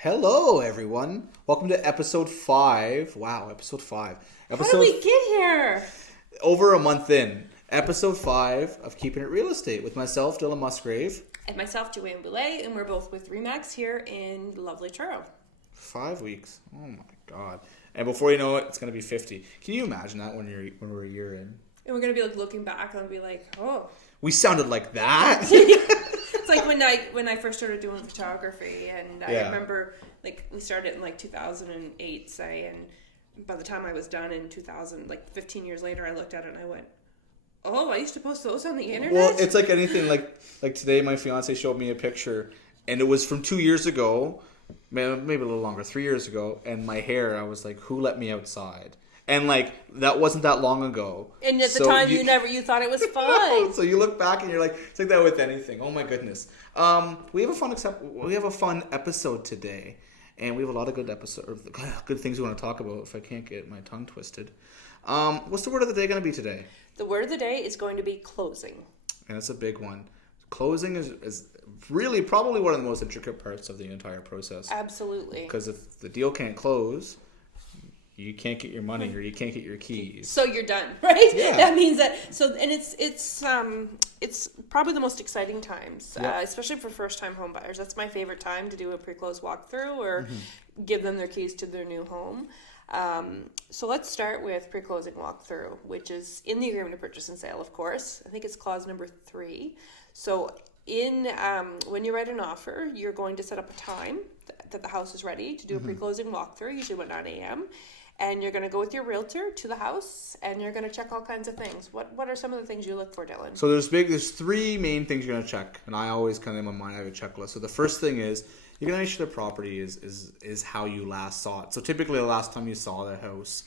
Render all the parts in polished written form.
Hello, everyone. Welcome to episode 5. Wow, episode 5. How did we get here? Over a month in. Episode 5 of Keeping It Real Estate with myself, Dylan Musgrave. And myself, Joanne Boulay, and we're both with Remax here in lovely Truro. 5 weeks. Oh my god. And before you know it, it's going to be 50. Can you imagine that when we're a year in? And we're going to be like looking back and be like, oh. We sounded like that. It's like when I first started doing photography, and I remember like we started in like 2008, say, and by the time I was done in 2000, like 15 years later, I looked at it and I went, oh, I used to post those on the internet? Well, it's like anything. Like today, my fiance showed me a picture, and it was from 2 years ago, maybe a little longer, 3 years ago, and my hair, I was like, who let me outside? And like that wasn't that long ago. And at the time, you thought it was fine. So you look back and you're like, it's like that with anything. Oh my goodness. We have a fun episode today, and we have a lot of good things we want to talk about. If I can't get my tongue twisted, what's the word of the day going to be today? The word of the day is going to be closing, and it's a big one. Closing is really probably one of the most intricate parts of the entire process. Absolutely. Because if the deal can't close, you can't get your money or you can't get your keys. So you're done, right? Yeah. That means that. So, and it's probably the most exciting times, especially for first-time home buyers. That's my favorite time to do a pre-close walkthrough or give them their keys to their new home. So let's start with pre-closing walkthrough, which is in the agreement of purchase and sale, of course. I think it's clause number 3. So when you write an offer, you're going to set up a time that the house is ready to do a pre-closing walkthrough, usually about 9 a.m., and you're going to go with your realtor to the house, and you're going to check all kinds of things. What are some of the things you look for, Dylan? So there's 3 main things you're going to check, and I always kind of in my mind I have a checklist. So the first thing is you're going to make sure the property is how you last saw it. So typically the last time you saw the house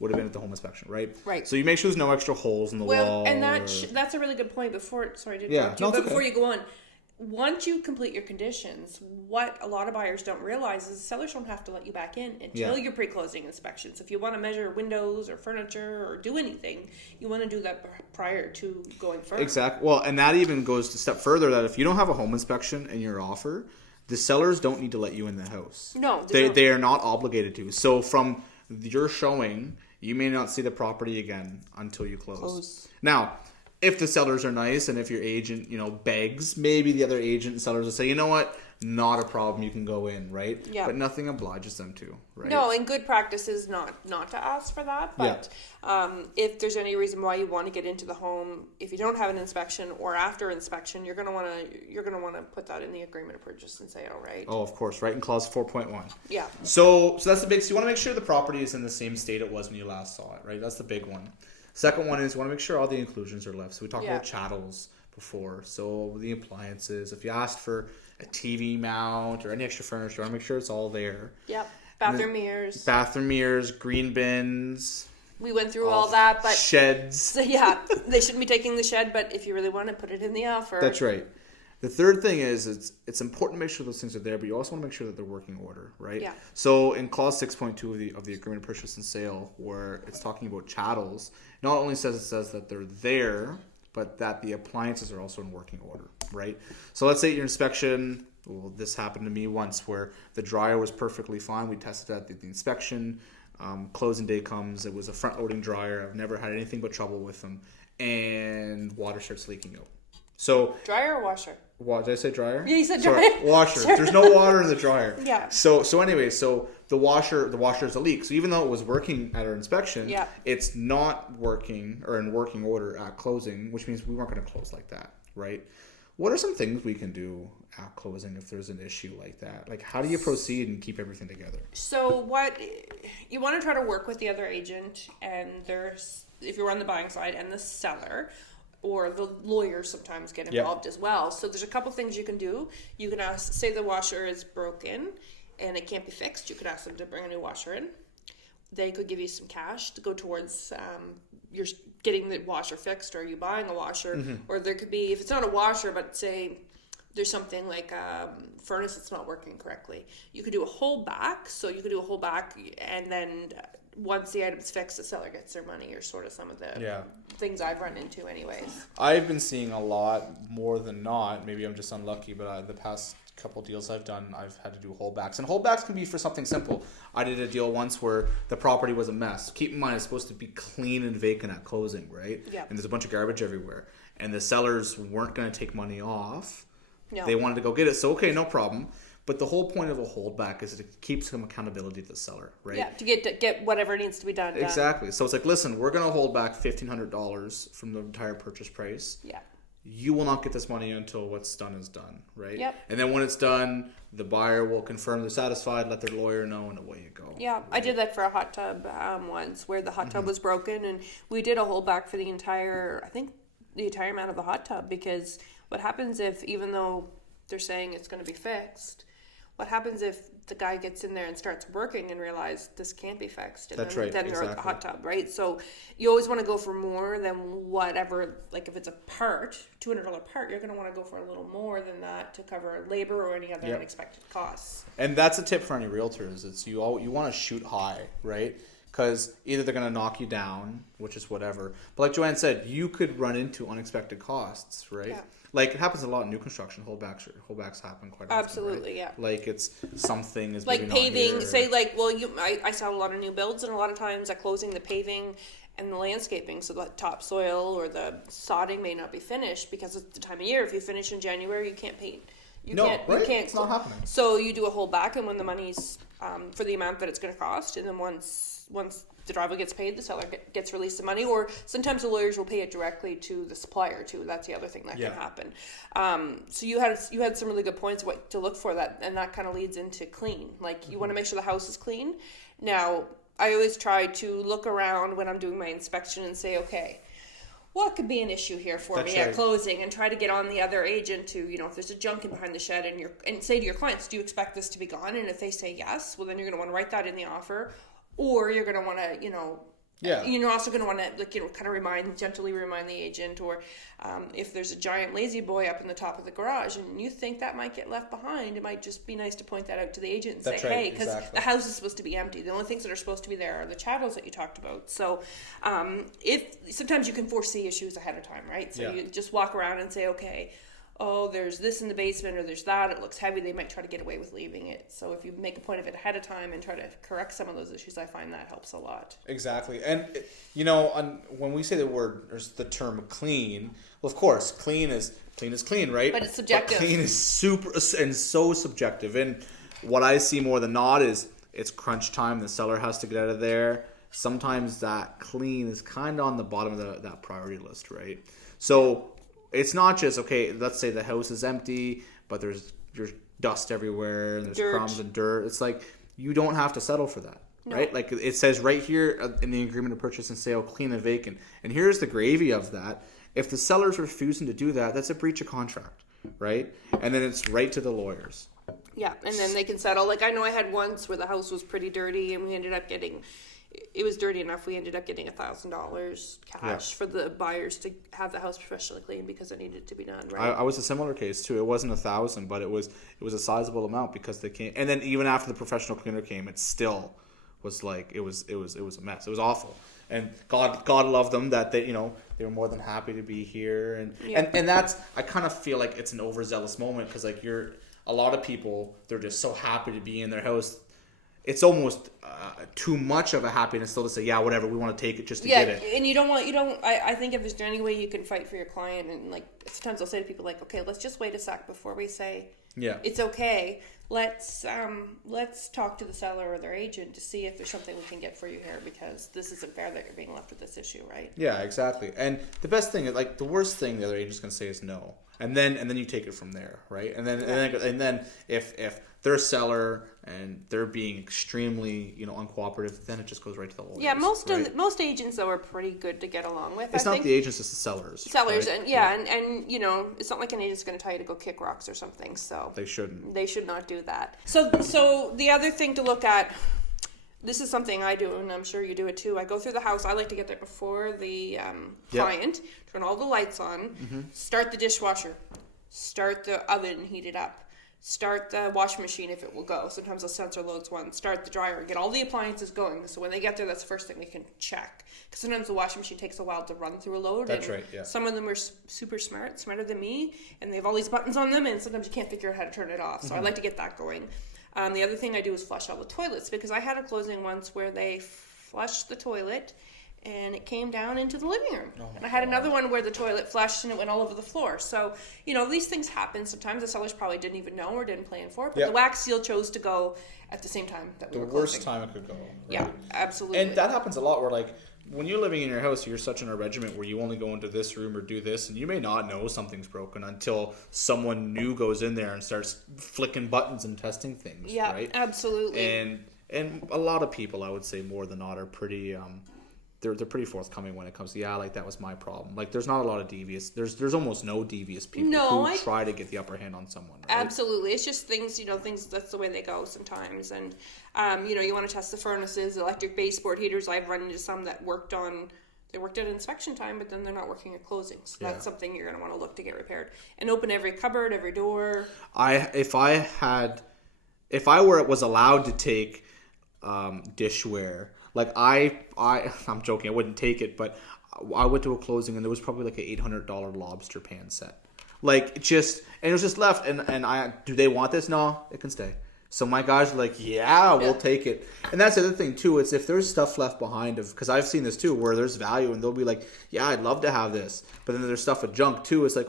would have been at the home inspection, right? Right. So you make sure there's no extra holes in the wall. Well, and that's a really good point. Before you go on, once you complete your conditions, what a lot of buyers don't realize is sellers don't have to let you back in until your pre-closing inspection. So if you want to measure windows or furniture or do anything, you want to do that prior to going further. Exactly. Well, and that even goes a step further, that if you don't have a home inspection in your offer, the sellers don't need to let you in the house. No. They are not obligated to. So from your showing, you may not see the property again until you close. Now, if the sellers are nice and if your agent, begs, maybe the other agent and sellers will say, you know what, not a problem, you can go in, right? Yeah. But nothing obliges them to, right? No, and good practice is not to ask for that. But if there's any reason why you want to get into the home, if you don't have an inspection or after inspection, you're gonna want to put that in the agreement of purchase and sale, right? Oh, of course, right in clause 4.1. Yeah. So that's the big. So you want to make sure the property is in the same state it was when you last saw it, right? That's the big one. Second one is you want to make sure all the inclusions are left. So we talked about chattels before. So the appliances, if you asked for a TV mount or any extra furniture, you want to make sure it's all there. Yep. Bathroom mirrors, green bins. We went through all that, but sheds. So they shouldn't be taking the shed, but if you really want to put it in the offer. That's right. The third thing is it's important to make sure those things are there, but you also want to make sure that they're working order, right? Yeah. So in clause 6.2 of the agreement of purchase and sale, where it's talking about chattels, not only says that they're there, but that the appliances are also in working order, right? So let's say at your inspection, well, this happened to me once where the dryer was perfectly fine. We tested at the inspection. Closing day comes. It was a front-loading dryer. I've never had anything but trouble with them, and water starts leaking out. So dryer or washer? Did I say dryer? Yeah, you said dryer. Sorry, washer. There's no water in the dryer. Yeah. So anyway, the washer is a leak. So even though it was working at our inspection, it's not working or in working order at closing, which means we weren't going to close like that, right? What are some things we can do at closing if there's an issue like that? Like, how do you proceed and keep everything together? So what you want to try to work with the other agent, and if you're on the buying side, and the seller, or the lawyers sometimes get involved as well. So there's a couple things you can do. You can ask, say the washer is broken and it can't be fixed. You could ask them to bring a new washer in. They could give you some cash to go towards you're getting the washer fixed, or you buying a washer. Or there could be, if it's not a washer, but say there's something like a furnace that's not working correctly, you could do a whole back. So you could do a whole back, and then once the item's fixed, the seller gets their money, or sort of some of the things I've run into anyways. I've been seeing a lot more than not. Maybe I'm just unlucky, but the past couple deals I've done, I've had to do holdbacks, and holdbacks can be for something simple. I did a deal once where the property was a mess. Keep in mind, it's supposed to be clean and vacant at closing, right? Yeah. And there's a bunch of garbage everywhere, and the sellers weren't going to take money off. No. They wanted to go get it, so okay, no problem. But the whole point of a holdback is it keeps some accountability to the seller, right? Yeah, to get whatever needs to be done. Exactly. So it's like, listen, we're going to hold back $1,500 from the entire purchase price. Yeah. You will not get this money until what's done is done, right? Yep. And then when it's done, the buyer will confirm they're satisfied, let their lawyer know, and away you go. Yeah, right? I did that for a hot tub once, where the hot tub was broken, and we did a holdback for the entire amount of the hot tub, because what happens if, even though they're saying it's going to be fixed, what happens if the guy gets in there and starts working and realizes this can't be fixed? And That's then, right, then they're exactly. at the hot tub, right? So you always want to go for more than whatever, like if it's a part, $200 part, you're going to want to go for a little more than that to cover labor or any other unexpected costs. And that's a tip for any realtors. It's you want to shoot high, right? Because either they're going to knock you down, which is whatever. But like Joanne said, you could run into unexpected costs, right? Yeah. Like it happens a lot in new construction. Holdbacks happen quite often. Absolutely, right? yeah. Like it's something is like maybe paving. Not here. Say like, well, I saw a lot of new builds, and a lot of times at closing, the paving and the landscaping, so the topsoil or the sodding may not be finished because it's the time of year. If you finish in January, you can't paint. You can't. It's not happening. So you do a holdback, and when the money's for the amount that it's going to cost, and then once the driver gets paid, the seller gets released the money, or sometimes the lawyers will pay it directly to the supplier too. That's the other thing that can happen. So you had some really good points what to look for, that, and that kind of leads into clean. Like you want to make sure the house is clean. Now I always try to look around when I'm doing my inspection and say, okay, what could be an issue here for me at closing, and try to get on the other agent to, if there's a junk in behind the shed, and say to your clients, do you expect this to be gone? And if they say yes, well, then you're going to want to write that in the offer, or you're going to want to, you're also going to want to, kind of gently remind the agent, or if there's a giant lazy boy up in the top of the garage and you think that might get left behind, it might just be nice to point that out to the agent and say, hey, because the house is supposed to be empty. The only things that are supposed to be there are the chattels that you talked about. So if sometimes you can foresee issues ahead of time, right? So you just walk around and say, okay, oh, there's this in the basement, or there's that, it looks heavy, they might try to get away with leaving it. So if you make a point of it ahead of time and try to correct some of those issues, I find that helps a lot. Exactly. And, when we say the term clean, well, of course, clean is clean, right? But it's subjective. But clean is super and so subjective. And what I see more than not is it's crunch time. The seller has to get out of there. Sometimes that clean is kind of on the bottom of that priority list, right? So it's not just, okay, let's say the house is empty, but there's dust everywhere and there's crumbs and dirt. It's like, you don't have to settle for that, right? Like it says right here in the agreement of purchase and sale, clean and vacant. And here's the gravy of that. If the seller's refusing to do that, that's a breach of contract, right? And then it's right to the lawyers. Yeah, and then they can settle. Like I know I had once where the house was pretty dirty, and we ended up getting, it was dirty enough, we ended up getting $1,000 cash for the buyers to have the house professionally cleaned because it needed to be done, right? I was a similar case too. It wasn't $1,000, but it was a sizable amount because they came, and then even after the professional cleaner came, it still was like it was a mess. It was awful. And God loved them that they were more than happy to be here, and that's, I kind of feel like it's an overzealous moment, because like a lot of people, they're just so happy to be in their house. It's almost too much of a happiness still to say, yeah, whatever, we want to take it just to get it. And I think if there's any way you can fight for your client, and like sometimes I'll say to people like, okay, let's just wait a sec before we say it's okay. Let's talk to the seller or their agent to see if there's something we can get for you here, because this isn't fair that you're being left with this issue, right? Yeah, exactly. And the best thing, like the worst thing the other agent's gonna say is no, and then you take it from there, right? And then if they're a seller and they're being extremely uncooperative, then it just goes right to the lawyers. Yeah, most agents though are pretty good to get along with. It's not the agents, it's the sellers. Sellers, right? and it's not like an agent's going to tell you to go kick rocks or something. So they shouldn't. They should not do that. So the other thing to look at, this is something I do, and I'm sure you do it too. I go through the house. I like to get there before the client, turn all the lights on, start the dishwasher, start the oven, heat it up, start the washing machine if it will go. Sometimes the sensor loads one. Start the dryer. Get all the appliances going. So when they get there, that's the first thing we can check. Because sometimes the washing machine takes a while to run through a load. That's right, yeah. Some of them are super smart, smarter than me, and they have all these buttons on them, and sometimes you can't figure out how to turn it off. So I like to get that going. The other thing I do is flush all the toilets, because I had a closing once where they flushed the toilet and it came down into the living room. Oh, and I had another one where the toilet flushed and it went all over the floor. So, these things happen. Sometimes the sellers probably didn't even know or didn't plan for it, but the wax seal chose to go at the same time that we were closing. The worst time it could go. Right? Yeah, absolutely. And that happens a lot where, like, when you're living in your house, you're such in a regiment where you only go into this room or do this, and you may not know something's broken until someone new goes in there and starts flicking buttons and testing things. Yeah, right? Absolutely. And a lot of people, I would say more than not, are pretty they're pretty forthcoming when it comes to, like, that was my problem. Like, there's not a lot of devious. There's almost no devious people who try to get the upper hand on someone. Right? Absolutely, it's just things. Things, that's the way they go sometimes. And you want to test the furnaces, electric baseboard heaters. I've run into some that worked at inspection time, but then they're not working at closing. So that's something you're going to want to look to get repaired. And open every cupboard, every door. If I was allowed to take dishware. Like, I'm joking, I wouldn't take it, but I went to a closing and there was probably like an $800 lobster pan set. Like, and it was just left, and do they want this? No, it can stay. So my guys are like, we'll take it. And that's the other thing too, it's if there's stuff left behind because I've seen this too, where there's value and they'll be like, I'd love to have this. But then there's stuff with junk too. It's like,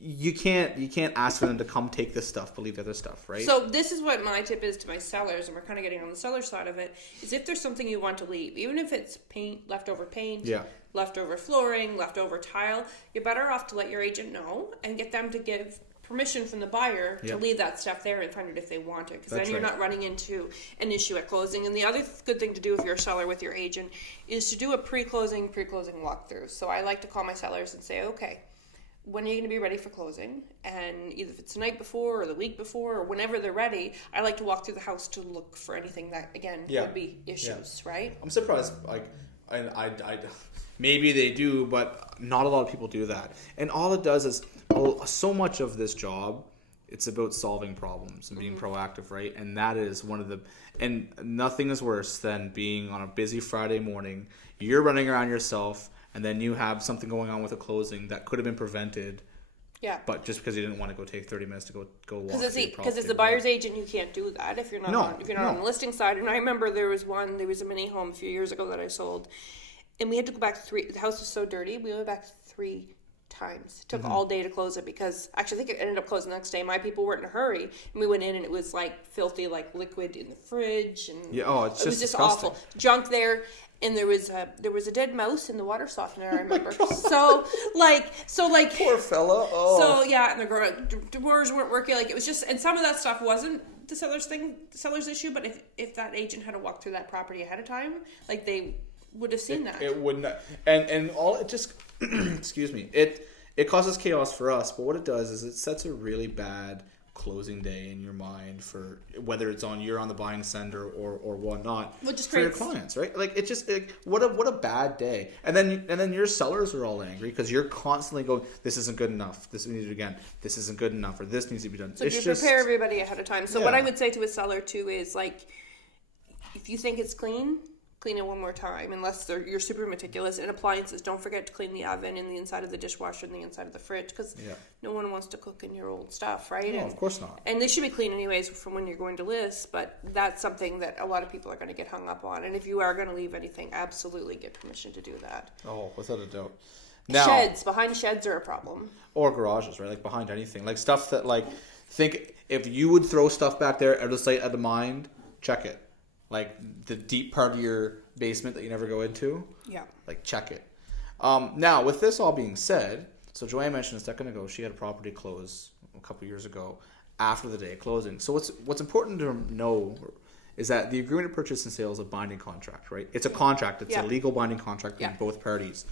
you can't ask for them to come take this stuff, but leave the other stuff, right? So this is what my tip is to my sellers, and we're kind of getting on the seller side of it, is if there's something you want to leave, even if it's leftover paint, leftover flooring, leftover tile, you're better off to let your agent know and get them to give permission from the buyer to leave that stuff there and find it if they want it, because then you're not running into an issue at closing. And the other good thing to do if you're a seller with your agent is to do a pre-closing walkthrough. So I like to call my sellers and say, okay, when are you going to be ready for closing? And either if it's the night before or the week before or whenever they're ready, I like to walk through the house to look for anything that, again, would be issues, right? I'm surprised, like, I maybe they do, but not a lot of people do that. And all it does is, so much of this job, it's about solving problems and being proactive, right? And that is and nothing is worse than being on a busy Friday morning, you're running around yourself, and then you have something going on with a closing that could have been prevented. Yeah. But just because you didn't want to go take 30 minutes to go walk. Because as the buyer's agent, you can't do that if you're not on the listing side. And I remember there was a mini home a few years ago that I sold, and we had to go back the house was so dirty, we went back 3 times. It took all day to close it, because actually I think it ended up closing the next day. My people weren't in a hurry, and we went in and it was like filthy, like liquid in the fridge, and it was just disgusting. Awful junk there. And there was a dead mouse in the water softener, I remember. so poor fella. Oh. So yeah, and the doors weren't working. Like, it was just, and some of that stuff wasn't the seller's issue. But if that agent had to walk through that property ahead of time, like, they would have seen that. It would not, and all it just excuse me. It causes chaos for us, but what it does is it sets a really bad closing day in your mind for whether you're on the buying center or whatnot, for your clients, right? Like, it's just what a bad day. And then your sellers are all angry because you're constantly going, this isn't good enough, this needs to be again, this isn't good enough, or this needs to be done. So you prepare everybody ahead of time. So what I would say to a seller too is, like, if you think it's clean it one more time, unless you're super meticulous. And appliances, don't forget to clean the oven and the inside of the dishwasher and the inside of the fridge, because no one wants to cook in your old stuff, right? No, of course not. And they should be clean anyways from when you're going to list, but that's something that a lot of people are going to get hung up on. And if you are going to leave anything, absolutely get permission to do that. Oh, without a doubt. Now, behind sheds are a problem. Or garages, right? Like, behind anything. Like, stuff that, like, think if you would throw stuff back there out of sight, out of mind, check it. Like, the deep part of your basement that you never go into. Yeah. Like, check it. Now, with this all being said, so Joanne mentioned a second ago, she had a property close a couple years ago after the day of closing. So what's important to know is that the agreement of purchase and sale is a binding contract, right? It's a contract. It's a legal binding contract between both parties.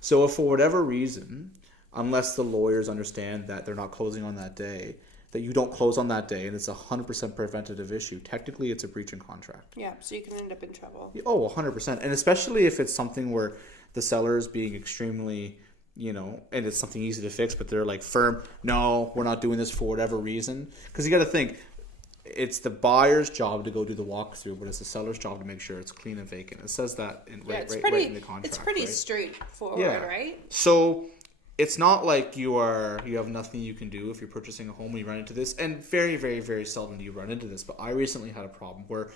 So if for whatever reason, unless the lawyers understand that they're not closing on that day, that you don't close on that day, and it's a 100% preventative issue, technically it's a breach in contract. Yeah, so you can end up in trouble. Oh, 100%. And especially if it's something where the seller is being extremely and it's something easy to fix, but they're like firm, no, we're not doing this for whatever reason. Because you got to think, it's the buyer's job to go do the walkthrough, but it's the seller's job to make sure it's clean and vacant. It says that right in the contract. It's pretty right? straightforward, right? So it's not like you have nothing you can do if you're purchasing a home and you run into this. And very, very, very seldom do you run into this. But I recently had a problem where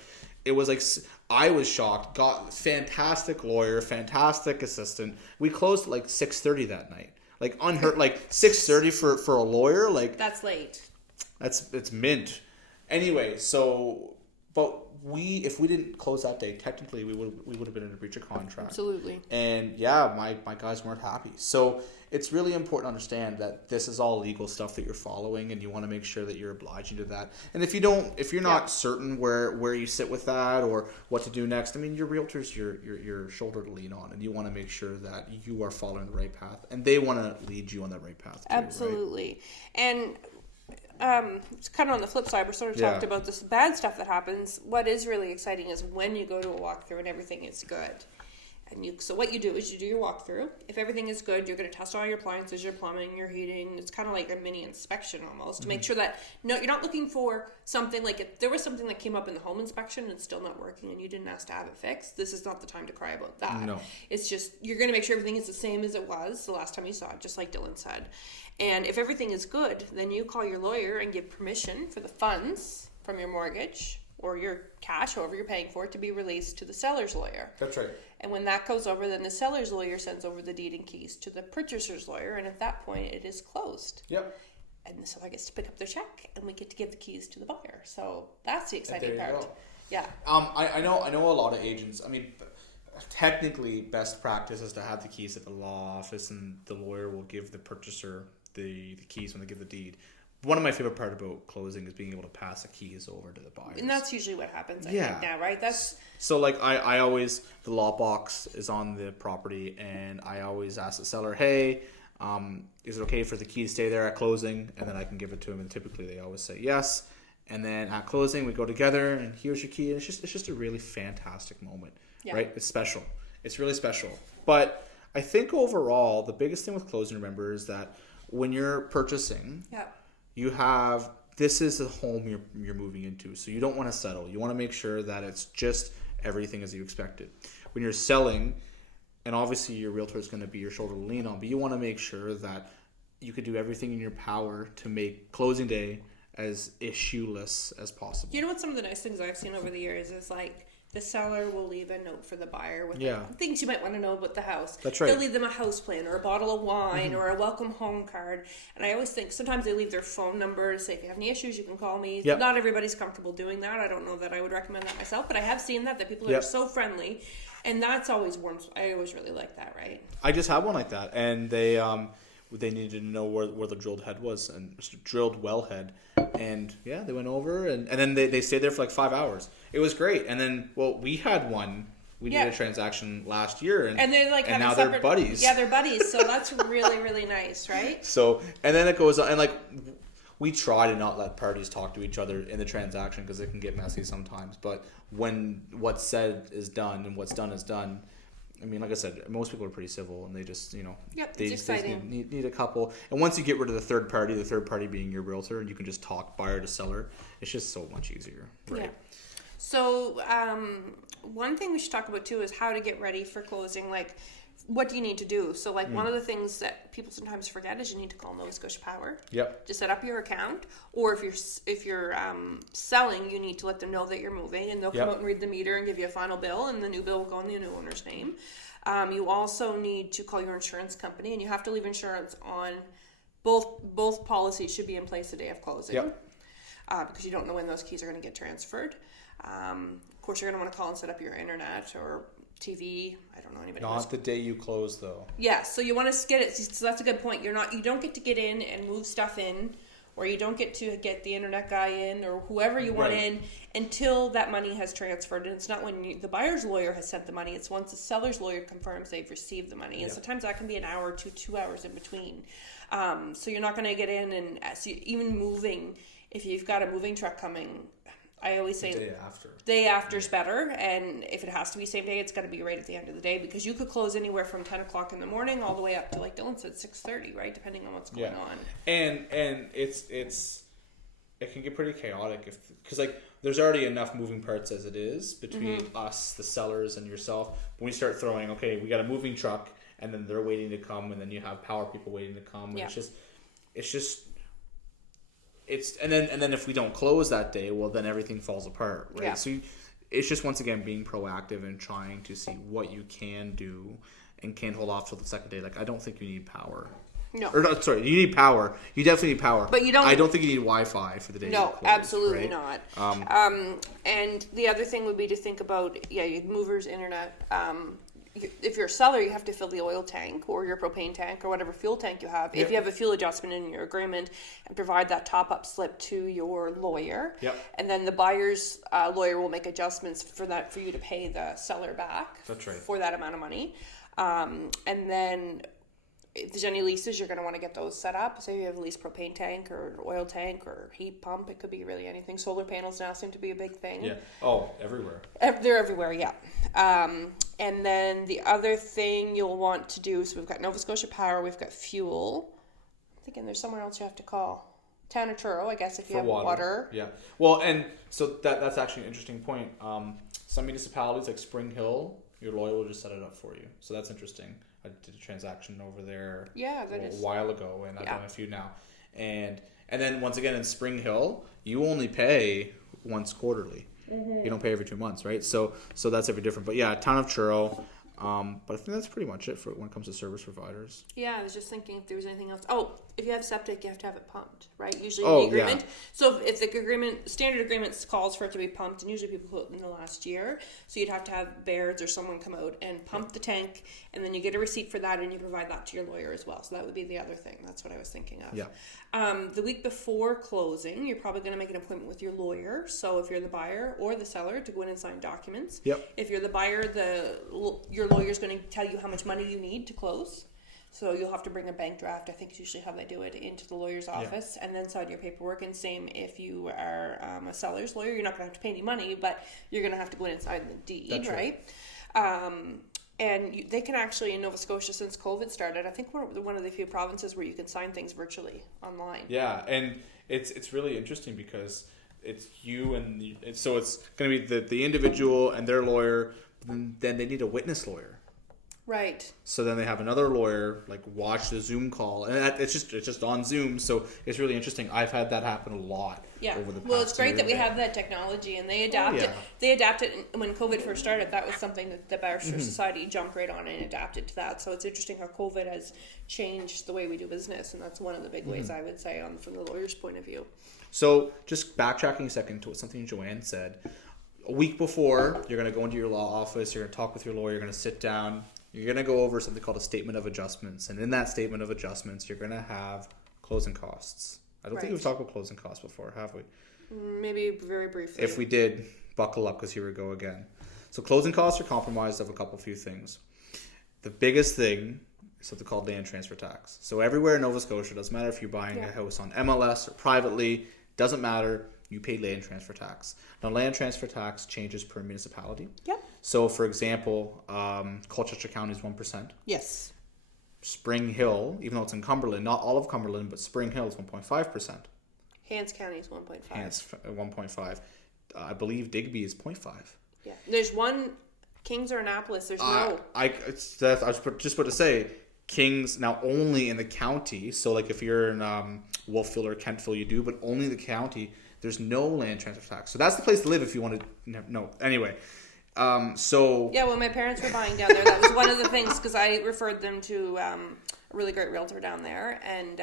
it was like, I was shocked. Got fantastic lawyer, fantastic assistant. We closed at like 6:30 that night. Like unheard, like 6:30 for a lawyer. Like that's late. It's mint. Anyway, so but if we didn't close that day, technically we would have been in a breach of contract. Absolutely. And yeah, my guys weren't happy. So it's really important to understand that this is all legal stuff that you're following, and you want to make sure that you're obliging to that. And if you're not certain where you sit with that or what to do next, I mean, your realtor's your shoulder to lean on, and you want to make sure that you are following the right path, and they want to lead you on that right path too. Absolutely. Right? And it's kind of on the flip side, we're sort of talked about this bad stuff that happens. What is really exciting is when you go to a walkthrough and everything is good. So what you do is you do your walkthrough. If everything is good, you're going to test all your appliances, your plumbing, your heating. It's kind of like a mini inspection almost to make sure that you're not looking for something like if there was something that came up in the home inspection and it's still not working and you didn't ask to have it fixed. This is not the time to cry about that. No. It's just you're going to make sure everything is the same as it was the last time you saw it, just like Dylan said. And if everything is good, then you call your lawyer and give permission for the funds from your mortgage or your cash, however you're paying for it, to be released to the seller's lawyer. That's right. And when that goes over, then the seller's lawyer sends over the deed and keys to the purchaser's lawyer, and at that point, it is closed. Yep. And the seller gets to pick up their check, and we get to give the keys to the buyer. So that's the exciting part. Go. Yeah. I know a lot of agents. I mean, technically, best practice is to have the keys at the law office, and the lawyer will give the purchaser the keys when they give the deed. One of my favorite part about closing is being able to pass the keys over to the buyers. And that's usually what happens, I think, now, right? So, like, I always, the lock box is on the property, and I always ask the seller, hey, is it okay for the key to stay there at closing? And then I can give it to them, and typically they always say yes. And then at closing, we go together, and here's your key. And it's just a really fantastic moment, right? It's special. It's really special. But I think overall, the biggest thing with closing, remember, is that when you're purchasing, you have, this is the home you're moving into. So you don't want to settle. You want to make sure that it's just everything as you expected. When you're selling, and obviously your realtor is going to be your shoulder to lean on, but you want to make sure that you could do everything in your power to make closing day as issueless as possible. You know what some of the nice things I've seen over the years is like the seller will leave a note for the buyer with things you might want to know about the house. That's right. They'll leave them a house plan or a bottle of wine or a welcome home card. And I always think sometimes they leave their phone number to say if you have any issues you can call me. Yep. Not everybody's comfortable doing that. I don't know that I would recommend that myself, but I have seen that people are so friendly, and that's always warms. I always really like that, right? I just had one like that, and they needed to know where the drilled head was, and drilled well head, and they went over, and then they stayed there for like 5 hours. It was great. And then we had one. We did a transaction last year, and they're like, and now they're buddies. Yeah, they're buddies. So that's really, really nice, right? So, and then it goes on, and like we try to not let parties talk to each other in the transaction because it can get messy sometimes. But when what's said is done and what's done is done. I mean, like I said, most people are pretty civil, and they just, they just need a couple. And once you get rid of the third party being your realtor, and you can just talk buyer to seller, it's just so much easier, right? Yeah. So one thing we should talk about too is how to get ready for closing. Like, what do you need to do? So, like, one of the things that people sometimes forget is you need to call Nova Scotia Power. Yep. To set up your account, or if you're selling, you need to let them know that you're moving, and they'll come out and read the meter and give you a final bill, and the new bill will go in the new owner's name. You also need to call your insurance company, and you have to leave insurance on both policies should be in place the day of closing. Yep. Because you don't know when those keys are going to get transferred. Of course, you're going to want to call and set up your internet or TV. I don't know anybody. Not the day you close, though. Yeah, so you want to get it. So that's a good point. You don't get to get in and move stuff in, or you don't get to get the internet guy in or whoever you want in until that money has transferred. And it's not when the buyer's lawyer has sent the money. It's once the seller's lawyer confirms they've received the money. And sometimes that can be an hour to 2 hours in between. So you're not going to get in, and even moving, if you've got a moving truck coming, I always say day after's better, and if it has to be same day, it's got to be right at the end of the day, because you could close anywhere from 10 o'clock in the morning all the way up to, like Dylan said, 6:30, right, depending on what's going on. And it can get pretty chaotic because like there's already enough moving parts as it is between us, the sellers, and yourself. When we start throwing, okay, we got a moving truck, and then they're waiting to come, and then you have power people waiting to come. And and then if we don't close that day, well, then everything falls apart, right? Yeah. So it's just, once again, being proactive and trying to see what you can do and can't hold off till the second day. Like, I don't think you need power. No. Or no, sorry, you need power. You definitely need power. But you don't. I don't think you need Wi-Fi for the day. No, closed, absolutely right? not. And the other thing would be to think about, movers, internet. If you're a seller, you have to fill the oil tank or your propane tank or whatever fuel tank you have. If you have a fuel adjustment in your agreement, and provide that top-up slip to your lawyer. Yep. And then the buyer's lawyer will make adjustments for you to pay the seller back. That's right. For that amount of money. And then if there's any leases, you're going to want to get those set up. Say you have a leased propane tank or oil tank or heat pump. It could be really anything. Solar panels now seem to be a big thing. Yeah. Oh, everywhere. They're everywhere, yeah. And then the other thing you'll want to do, so we've got Nova Scotia Power, we've got fuel. I'm thinking there's somewhere else you have to call. Town of Truro, I guess, if you have water. Yeah. Well, and so that's actually an interesting point. Some municipalities like Spring Hill, your lawyer will just set it up for you. So that's interesting. I did a transaction over there a while ago, and I've done a few now. And then once again in Spring Hill, you only pay once quarterly. Mm-hmm. You don't pay every 2 months, right? So that's every different. But yeah, Town of Truro. But I think that's pretty much it for when it comes to service providers. Yeah, I was just thinking if there was anything else. Oh, if you have septic, you have to have it pumped, right? Usually in the agreement. Yeah. So if the standard agreement calls for it to be pumped, and usually people put it in the last year, so you'd have to have Bairds or someone come out and pump the tank, and then you get a receipt for that, and you provide that to your lawyer as well. So that would be the other thing. That's what I was thinking of. Yeah. The week before closing, you're probably going to make an appointment with your lawyer. So if you're the buyer or the seller, to go in and sign documents. Yep. If you're the buyer, your lawyer's going to tell you how much money you need to close. So you'll have to bring a bank draft, I think is usually how they do it, into the lawyer's office, and then sign your paperwork. And same if you are a seller's lawyer, you're not going to have to pay any money, but you're going to have to go in and sign the deed. That's right? And they can actually, in Nova Scotia, since COVID started, I think we're one of the few provinces where you can sign things virtually online. Yeah, and it's really interesting because it's you and so it's going to be the individual and their lawyer. Then they need a witness lawyer. Right. So then they have another lawyer watch the Zoom call, and it's just on Zoom. So it's really interesting. I've had that happen a lot. Yeah. Over the past well, it's great year. That we have that technology, and they adapt it. They adapted when COVID first started. That was something that the Barrister Society jumped right on and adapted to that. So it's interesting how COVID has changed the way we do business, and that's one of the big ways I would say from the lawyer's point of view. So just backtracking a second to something Joanne said. A week before, you're going to go into your law office. You're going to talk with your lawyer. You're going to sit down. You're going to go over something called a statement of adjustments. And in that statement of adjustments, you're going to have closing costs. I don't think we've talked about closing costs before, have we? Maybe very briefly. If we did, buckle up because here we go again. So closing costs are comprised of a few things. The biggest thing is something called land transfer tax. So everywhere in Nova Scotia, doesn't matter if you're buying a house on MLS or privately, doesn't matter. You pay land transfer tax. Now, land transfer tax changes per municipality. Yep. So, for example, Colchester County is 1%. Yes. Spring Hill, even though it's in Cumberland, not all of Cumberland, but Spring Hill is 1.5%. Hants County is 1.5. Hants 1.5. I believe Digby is 0.5. Yeah. There's one, Kings or Annapolis, there's no. I was just about to say, Kings now only in the county. So, if you're in Wolfville or Kentville, you do, but only in the county. There's no land transfer tax. So that's the place to live if you want to know. Anyway, so... Yeah, when my parents were buying down there, that was one of the things, because I referred them to a really great realtor down there, and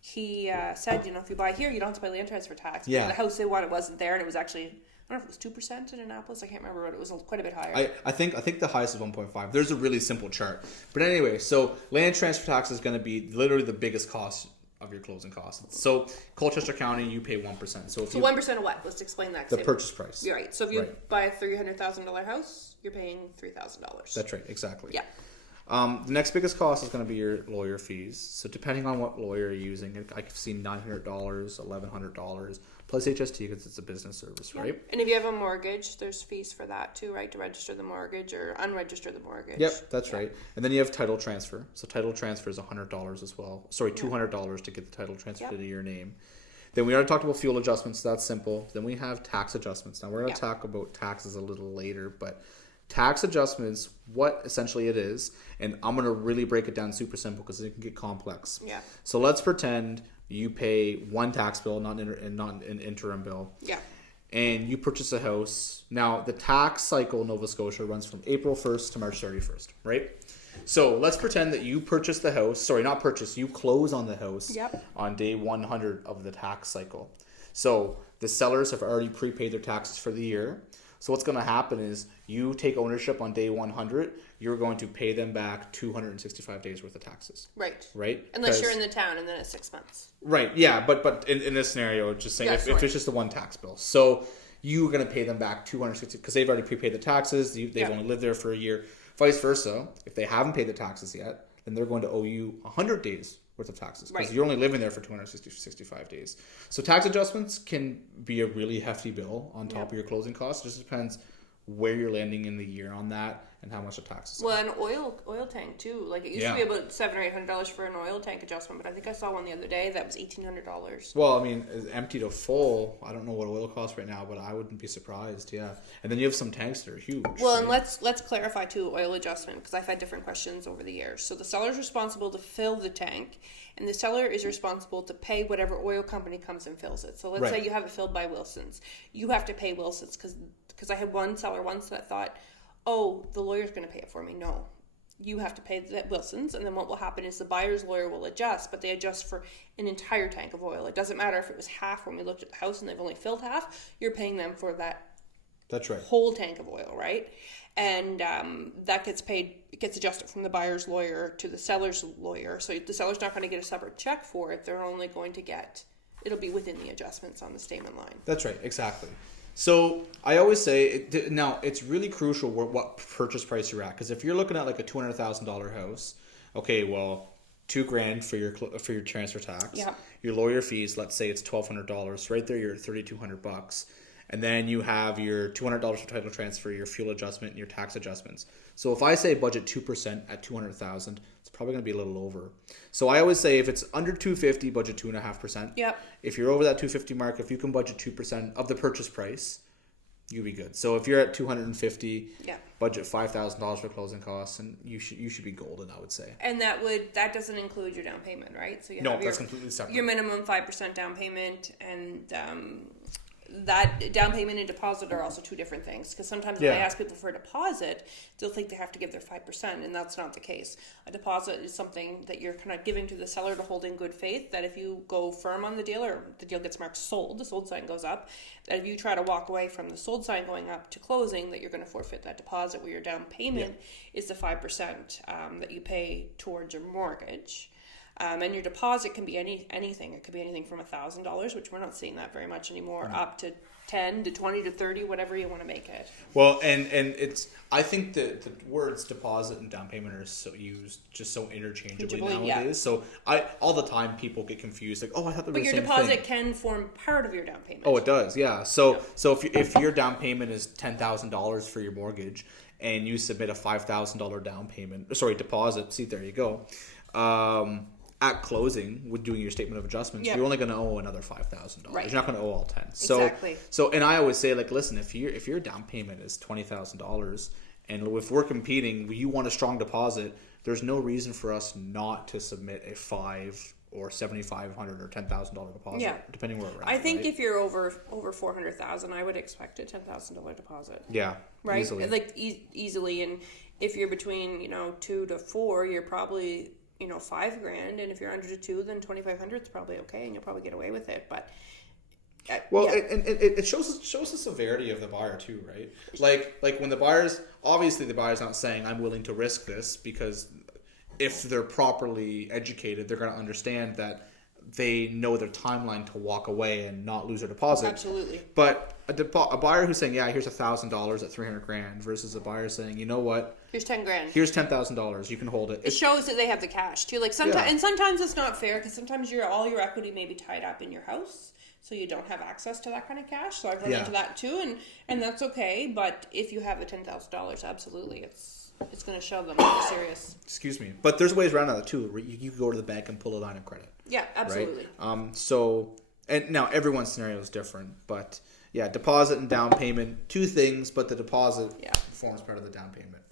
he said, if you buy here, you don't have to pay land transfer tax. Yeah. But the house they wanted wasn't there, and it was actually... I don't know if it was 2% in Annapolis. I can't remember, but it was quite a bit higher. I think the highest is 1.5. There's a really simple chart. But anyway, so land transfer tax is going to be literally the biggest cost of your closing costs. So Colchester County, you pay 1%. So 1% of what? Let's explain that. The purchase price. You're right. So if you buy a $300,000 house, you're paying $3,000. That's right. Exactly. Yeah. The next biggest cost is going to be your lawyer fees. So depending on what lawyer you're using, I've seen $900, $1,100, plus HST because it's a business service, right? And if you have a mortgage, there's fees for that too, right? To register the mortgage or unregister the mortgage. Yep, that's right. And then you have title transfer. So title transfer is $100 as well. Sorry, $200 to get the title transferred to your name. Then we already talked about fuel adjustments. So that's simple. Then we have tax adjustments. Now we're going to talk about taxes a little later, but tax adjustments, what essentially it is, and I'm going to really break it down super simple because it can get complex. Yeah. So let's pretend you pay one tax bill, not an interim bill. Yeah. And you purchase a house. Now, the tax cycle in Nova Scotia runs from April 1st to March 31st, right? So let's pretend that you purchase the house. Sorry, not purchase. You close on the house on day 100 of the tax cycle. So the sellers have already prepaid their taxes for the year. So what's going to happen is you take ownership on day 100. You're going to pay them back 265 days worth of taxes. Right. Right? Unless you're in the town and then it's 6 months. Right. Yeah. But in this scenario, just saying if it's just the one tax bill. So you're going to pay them back 260 because they've already prepaid the taxes. They've only lived there for a year. Vice versa. If they haven't paid the taxes yet, then they're going to owe you 100 days worth of taxes because you're only living there for 265 days. So tax adjustments can be a really hefty bill on top of your closing costs. It just depends where you're landing in the year on that and how much the taxes are. Well, an oil tank too. Like it used to be about $700 or $800 for an oil tank adjustment, but I think I saw one the other day that was $1,800. Well, I mean, empty to full. I don't know what oil costs right now, but I wouldn't be surprised. Yeah, and then you have some tanks that are huge. Well, and let's clarify too oil adjustment because I've had different questions over the years. So the seller is responsible to fill the tank, and the seller is responsible to pay whatever oil company comes and fills it. So let's say you have it filled by Wilson's, you have to pay Wilson's because I had one seller once that thought, oh, the lawyer's going to pay it for me. No, you have to pay the Wilson's, and then what will happen is the buyer's lawyer will adjust, but they adjust for an entire tank of oil. It doesn't matter if it was half when we looked at the house and they've only filled half. You're paying them for that. That's right. Whole tank of oil, right? And that gets paid. It gets adjusted from the buyer's lawyer to the seller's lawyer. So the seller's not going to get a separate check for it. They're only going to get. It'll be within the adjustments on the statement line. That's right. Exactly. So I always say now it's really crucial what purchase price you're at, because if you're looking at like a $200,000 house, okay, well, $2,000 for your transfer tax, your lawyer fees, let's say it's $1,200, right there you're at $3,200, and then you have your $200 for title transfer, your fuel adjustment, and your tax adjustments. So if I say budget 2% at $200,000, it's probably going to be a little over. So I always say if it's under $250, budget 2.5%. Yep. If you're over that $250 mark, if you can budget 2% of the purchase price, you'll be good. So if you're at $250, budget $5,000 for closing costs, and you should be golden, I would say. And that doesn't include your down payment, right? So that's completely separate. Your minimum 5% down payment, and that down payment and deposit are also two different things, because sometimes when I ask people for a deposit, they'll think they have to give their 5%, and that's not the case. A deposit is something that you're kind of giving to the seller to hold in good faith, that if you go firm on the deal or the deal gets marked sold, the sold sign goes up, that if you try to walk away from the sold sign going up to closing, that you're going to forfeit that deposit, where your down payment is the 5% that you pay towards your mortgage. And your deposit can be anything. It could be anything from $1,000, which we're not seeing that very much anymore, up to 10 to 20 to 30, whatever you want to make it. Well, and it's, I think the words deposit and down payment are just so interchangeably nowadays. Yeah. So all the time people get confused, like, oh, I thought they were the same thing. But your deposit can form part of your down payment. Oh, it does, yeah. So if your down payment is $10,000 for your mortgage and you submit a $5,000 deposit, see, there you go. At closing, with doing your statement of adjustments, you're only going to owe another $5,000. Right. You're not going to owe all 10. Exactly. So, and I always say, like, listen, if your down payment is $20,000, and if we're competing, you want a strong deposit, there's no reason for us not to submit a $5,000 or $7,500 or $10,000 deposit, depending where we're at. I think if you're over $400,000, I would expect a $10,000 deposit. Yeah, right. Easily. Like easily, and if you're between 2 to 4, you're probably $5,000, and if you're under 2, then $2,500 is probably okay, and you'll probably get away with it. But it shows the severity of the buyer too, right? Like when the buyer's not saying I'm willing to risk this, because if they're properly educated, they're going to understand that they know their timeline to walk away and not lose their deposit. Absolutely. But a buyer who's saying, here's $1,000 at $300,000 versus a buyer saying, you know what? Here's $10,000. Here's $10,000. You can hold it. It shows that they have the cash too. Like sometimes, and sometimes it's not fair, because sometimes all your equity may be tied up in your house. so you don't have access to that kind of cash. So I've run into that too, and that's okay. But if you have the $10,000, absolutely, it's going to show them that you're serious. Excuse me, but there's ways around that too. You can go to the bank and pull a line of credit. Yeah, absolutely. Right? So, and now everyone's scenario is different, but yeah, deposit and down payment, two things, but the deposit forms part of the down payment.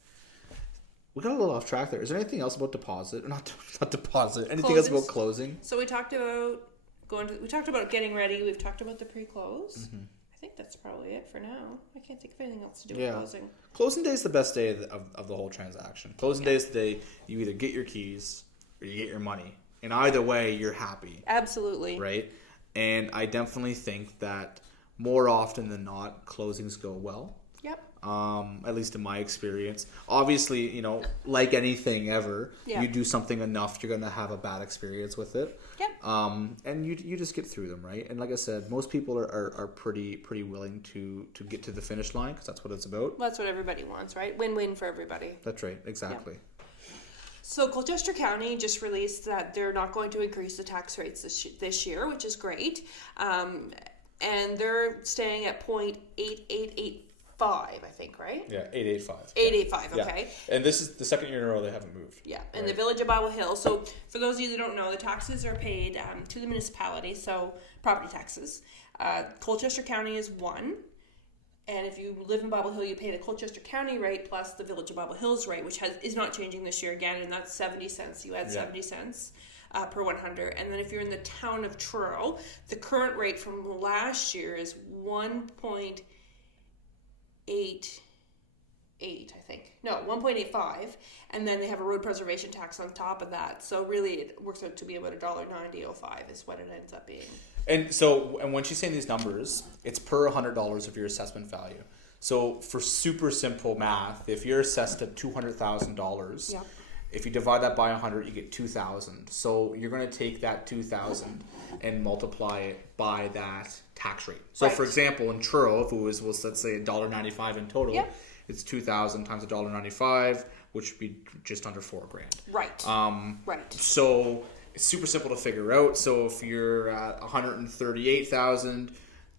We got a little off track there. Is there anything else about deposit? Not deposit. Anything else about closing? So we talked about getting ready. We've talked about the pre-close. Mm-hmm. I think that's probably it for now. I can't think of anything else to do with closing. Closing day is the best day of the whole transaction. Closing day is the day you either get your keys or you get your money. And either way, you're happy. Absolutely. Right? And I definitely think that more often than not, closings go well. Yep. At least in my experience. Obviously, like anything ever, you do something enough, you're going to have a bad experience with it. Yep. And you just get through them, right? And like I said, most people are pretty willing to get to the finish line because that's what it's about. Well, that's what everybody wants, right? Win-win for everybody. That's right. Exactly. Yep. So Colchester County just released that they're not going to increase the tax rates this year, which is great. And they're staying at 0.8885, I think, right? Yeah, 885. 885, okay. Yeah. And this is the second year in a row they haven't moved. Yeah, in the village of Bible Hill. So for those of you that don't know, the taxes are paid to the municipality, so property taxes. Colchester County is one. And if you live in Bible Hill, you pay the Colchester County rate plus the Village of Bible Hills rate, which is not changing this year again, and that's 70 cents. You add 70 cents per 100. And then if you're in the town of Truro, the current rate from last year is 1.88, I think. No, 1.85. And then they have a road preservation tax on top of that. So really it works out to be about $1.9005 is what it ends up being. And so, and when she's saying these numbers, it's per $100 of your assessment value. So for super simple math, if you're assessed at $200,000, if you divide that by 100, you get 2,000. So you're going to take that 2,000 and multiply it by that tax rate. So for example, in Truro, if it was let's say $1.95 in total, it's 2,000 times $1.95, which would be just under $4,000. Right. Right. So it's super simple to figure out. So if you're at 138,000,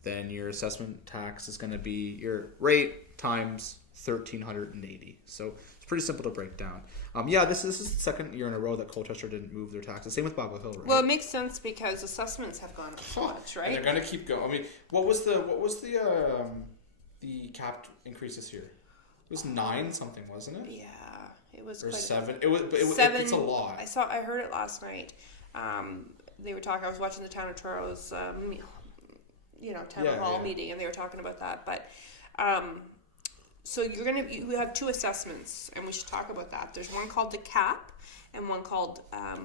then your assessment tax is going to be your rate times 1,380. So it's pretty simple to break down. This is the second year in a row that Colchester didn't move their taxes. Same with Bible Hill, right? Well, it makes sense because assessments have gone up so much, right? And they're going to keep going. I mean, what was the capped increase this year? It was 9 something, wasn't it? Yeah, it was. Or quite 7. It's a lot. I heard it last night. They were talking. I was watching the town of Troro's, town hall meeting, and they were talking about that. But so you have 2 assessments, and we should talk about that. There's one called the cap and one called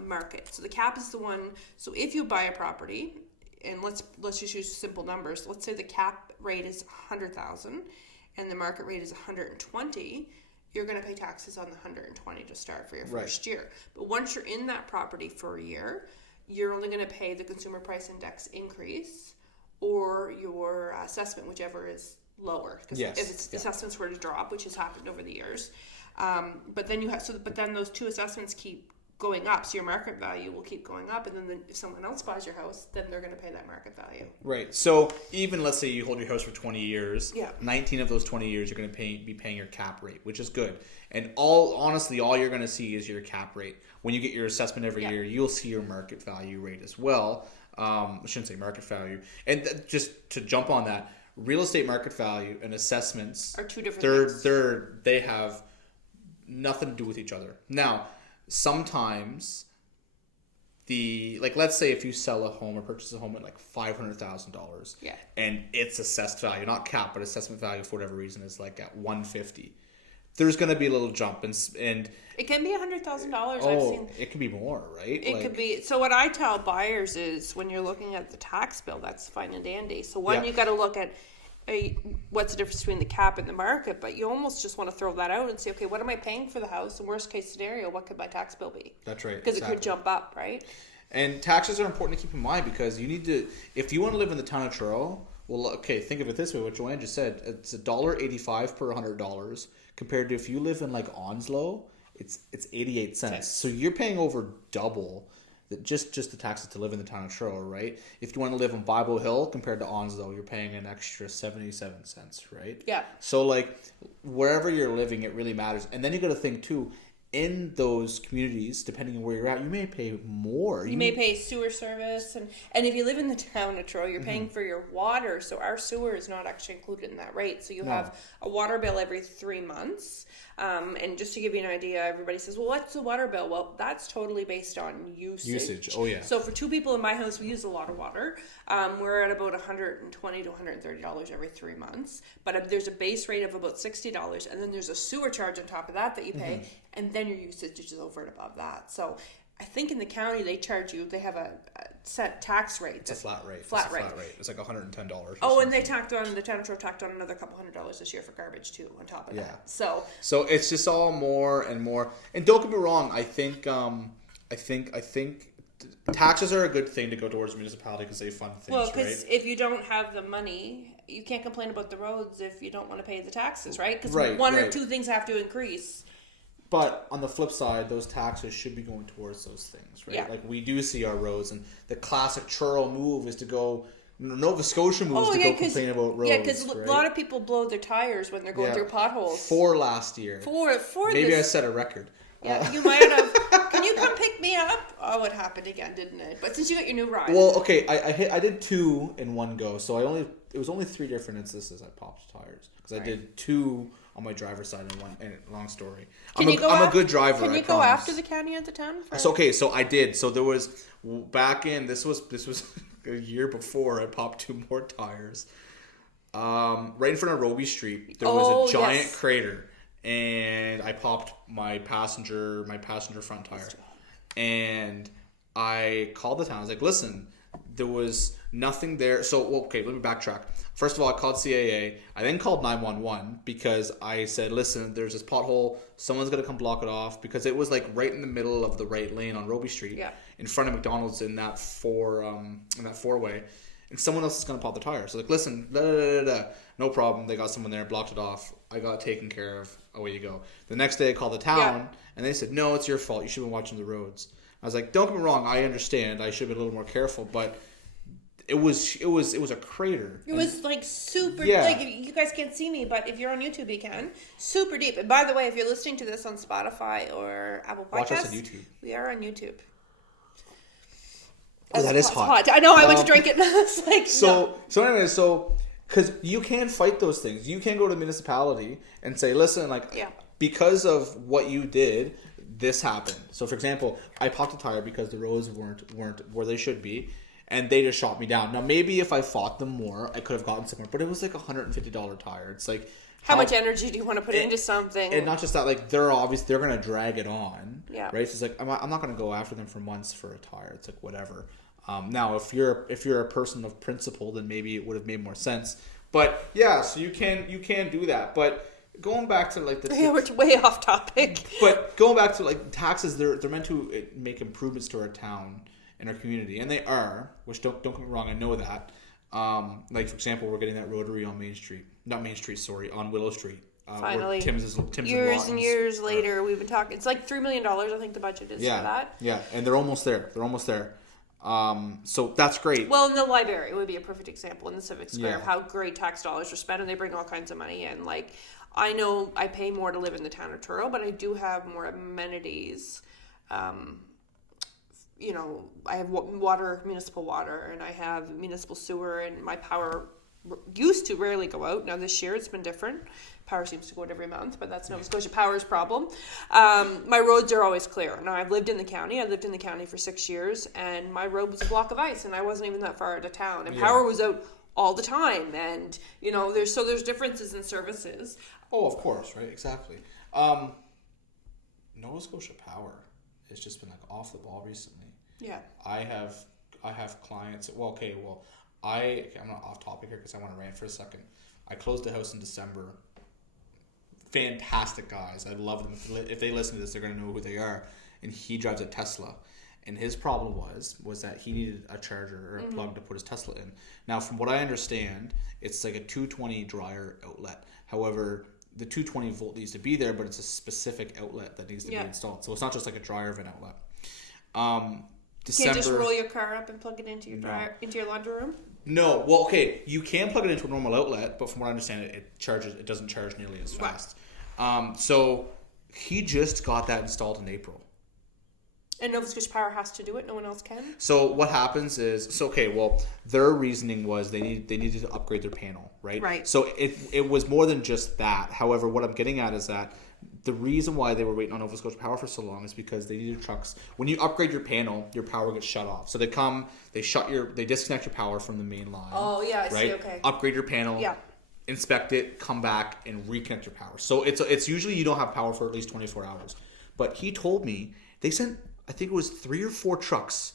market. So the cap is the one. So if you buy a property, and let's just use simple numbers. Let's say the cap rate is $100,000, and the market rate is $120,000. You're going to pay taxes on the $120,000 to start for your first year. But once you're in that property for a year, you're only going to pay the consumer price index increase or your assessment, whichever is lower. Because if assessments were to drop, which has happened over the years, but then those 2 assessments keep going up, so your market value will keep going up, and then if someone else buys your house, then they're going to pay that market value. Right. So even let's say you hold your house for 20 years, 19 of those 20 years you're going to be paying your cap rate, which is good. And all you're going to see is your cap rate. When you get your assessment every year, you'll see your market value rate as well. I shouldn't say market value. And just to jump on that, real estate market value and assessments are 2 different things. They have nothing to do with each other. Now, sometimes let's say if you sell a home or purchase a home at like $500,000 and its assessed value, not cap, but assessment value for whatever reason is like at $150,000, there's going to be a little jump and it can be $100,000. I've seen it can be more, right? It could be. So what I tell buyers is when you're looking at the tax bill, that's fine and dandy. So you got to look at what's the difference between the cap and the market, but you almost just want to throw that out and say, okay, what am I paying for the house? And worst case scenario, what could my tax bill be? That's right. Because it could jump up, right? And taxes are important to keep in mind because you need to, if you want to live in the town of Truro, well, okay, think of it this way, what Joanne just said, it's $1.85 per $100 compared to if you live in like Onslow, it's 88 cents. So you're paying over double just the taxes to live in the town of Truro, right? If you want to live on Bible Hill compared to Onslow, you're paying an extra 77 cents, right? Yeah. So like wherever you're living, it really matters. And then you got to think too, in those communities, depending on where you're at, you may pay more. You may pay sewer service, and if you live in the town of Troy, you're paying for your water. So our sewer is not actually included in that rate. So you have a water bill every 3 months. And just to give you an idea, everybody says, well, what's the water bill? Well, that's totally based on usage. Oh, yeah. So for 2 people in my house, we use a lot of water. We're at about $120 to $130 every 3 months. But there's a base rate of about $60. And then there's a sewer charge on top of that you pay. And then your usage is over and above that. So I think in the county they have a set tax rate. It's a flat rate. Flat rate. It's like $110. Oh, and the town of Truro tacked on another couple $100 this year for garbage too on top of that. So it's just all more and more. And don't get me wrong, I think taxes are a good thing to go towards the municipality because they fund things, well, because if you don't have the money, you can't complain about the roads if you don't want to pay the taxes, right? Because one or two things have to increase. But on the flip side, those taxes should be going towards those things, right? Yeah. Like we do see our roads, and the classic Truro move is to go. Nova Scotia moves to go complain about roads. Yeah, because a lot of people blow their tires when they're going through potholes. 4 last year. Maybe I set a record. Yeah, you might have. Can you come pick me up? Oh, it happened again, didn't it? But since you got your new ride. Well, okay, I did 2 in one go, so it was only 3 different instances I popped tires because I did 2 on my driver's side in one. And long story. I'm a good driver. Can you go after the county at the town? So okay, so I did. So there was back in this was a year before I popped 2 more tires. Right in front of Roby Street, there was a giant crater. And I popped my passenger front tire, and I called the town. I was like, "Listen, there was nothing there." So, okay, let me backtrack. First of all, I called CAA. I then called 911 because I said, "Listen, there's this pothole. Someone's gonna come block it off," because it was like right in the middle of the right lane on Roby Street, in front of McDonald's in that 4-way. And someone else is going to pop the tire. So like, listen, no problem. They got someone there, blocked it off. I got it taken care of. Away you go. The next day I called the town, and they said, no, it's your fault. You should have been watching the roads. I was like, don't get me wrong. I understand. I should have been a little more careful, but it was a crater. It was like super, like you guys can't see me, but if you're on YouTube, you can. Super deep. And by the way, if you're listening to this on Spotify or Apple Podcasts, watch us on YouTube. We are on YouTube. Oh, that is hot. I know. I went to drink it. And I was like, so because you can fight those things. You can go to the municipality and say, listen, because of what you did, this happened. So, for example, I popped a tire because the roads weren't where they should be, and they just shot me down. Now, maybe if I fought them more, I could have gotten somewhere, but it was like a $150 tire. It's like, how much energy do you want to put into something? And not just that, like they're going to drag it on, right? So it's like I'm not going to go after them for months for a tire. It's like whatever. Now, if you're a person of principle, then maybe it would have made more sense. But yeah, so you can do that. But going back to like we're way off topic. But going back to like taxes, they're meant to make improvements to our town and our community, and they are. Which don't get me wrong, I know that. Like for example, we're getting that rotary on on Willow Street. Finally, Tim's years and years later, we've been talking. It's like $3 million. I think the budget is for that. Yeah, and they're almost there. So that's great. Well, in the library would be a perfect example in the Civic Square of how great tax dollars are spent, and they bring all kinds of money in. Like, I know I pay more to live in the town of Truro, but I do have more amenities. I have municipal water, and I have municipal sewer, and my power used to rarely go out. Now this year it's been different. Power seems to go out every month, but that's Nova Scotia Power's problem. My roads are always clear. Now I've lived in the county. I lived in the county for 6 years, and my road was a block of ice, and I wasn't even that far out of town. And power was out all the time, and there's differences in services. Oh, of course, right? Exactly. Nova Scotia Power has just been like off the ball recently. Yeah. I have clients. I'm not off topic here because I want to rant for a second. I closed a house in December. Fantastic guys. I love them. If they listen to this, they're going to know who they are. And he drives a Tesla. And his problem was that he needed a charger or a plug to put his Tesla in. Now, from what I understand, it's like a 220 dryer outlet. However, the 220 volt needs to be there, but it's a specific outlet that needs to be installed. So it's not just like a dryer of an outlet. December. Can't just roll your car up and plug it into your dryer, into your laundry room. No, well, okay, you can plug it into a normal outlet, but from what I understand, it doesn't charge nearly as fast. So he just got that installed in April. And Nova Scotia Power has to do it. No one else can. So what happens is, their reasoning was they needed to upgrade their panel, right? Right. So it was more than just that. However, what I'm getting at is that the reason why they were waiting on Nova Scotia Power for so long is because they needed trucks. When you upgrade your panel, your power gets shut off. So they disconnect your power from the main line. Oh yeah, I right? see. Okay. Upgrade your panel. Yeah. Inspect it, come back, and reconnect your power. So it's usually you don't have power for at least 24 hours. But he told me they sent, I think it was 3 or 4 trucks,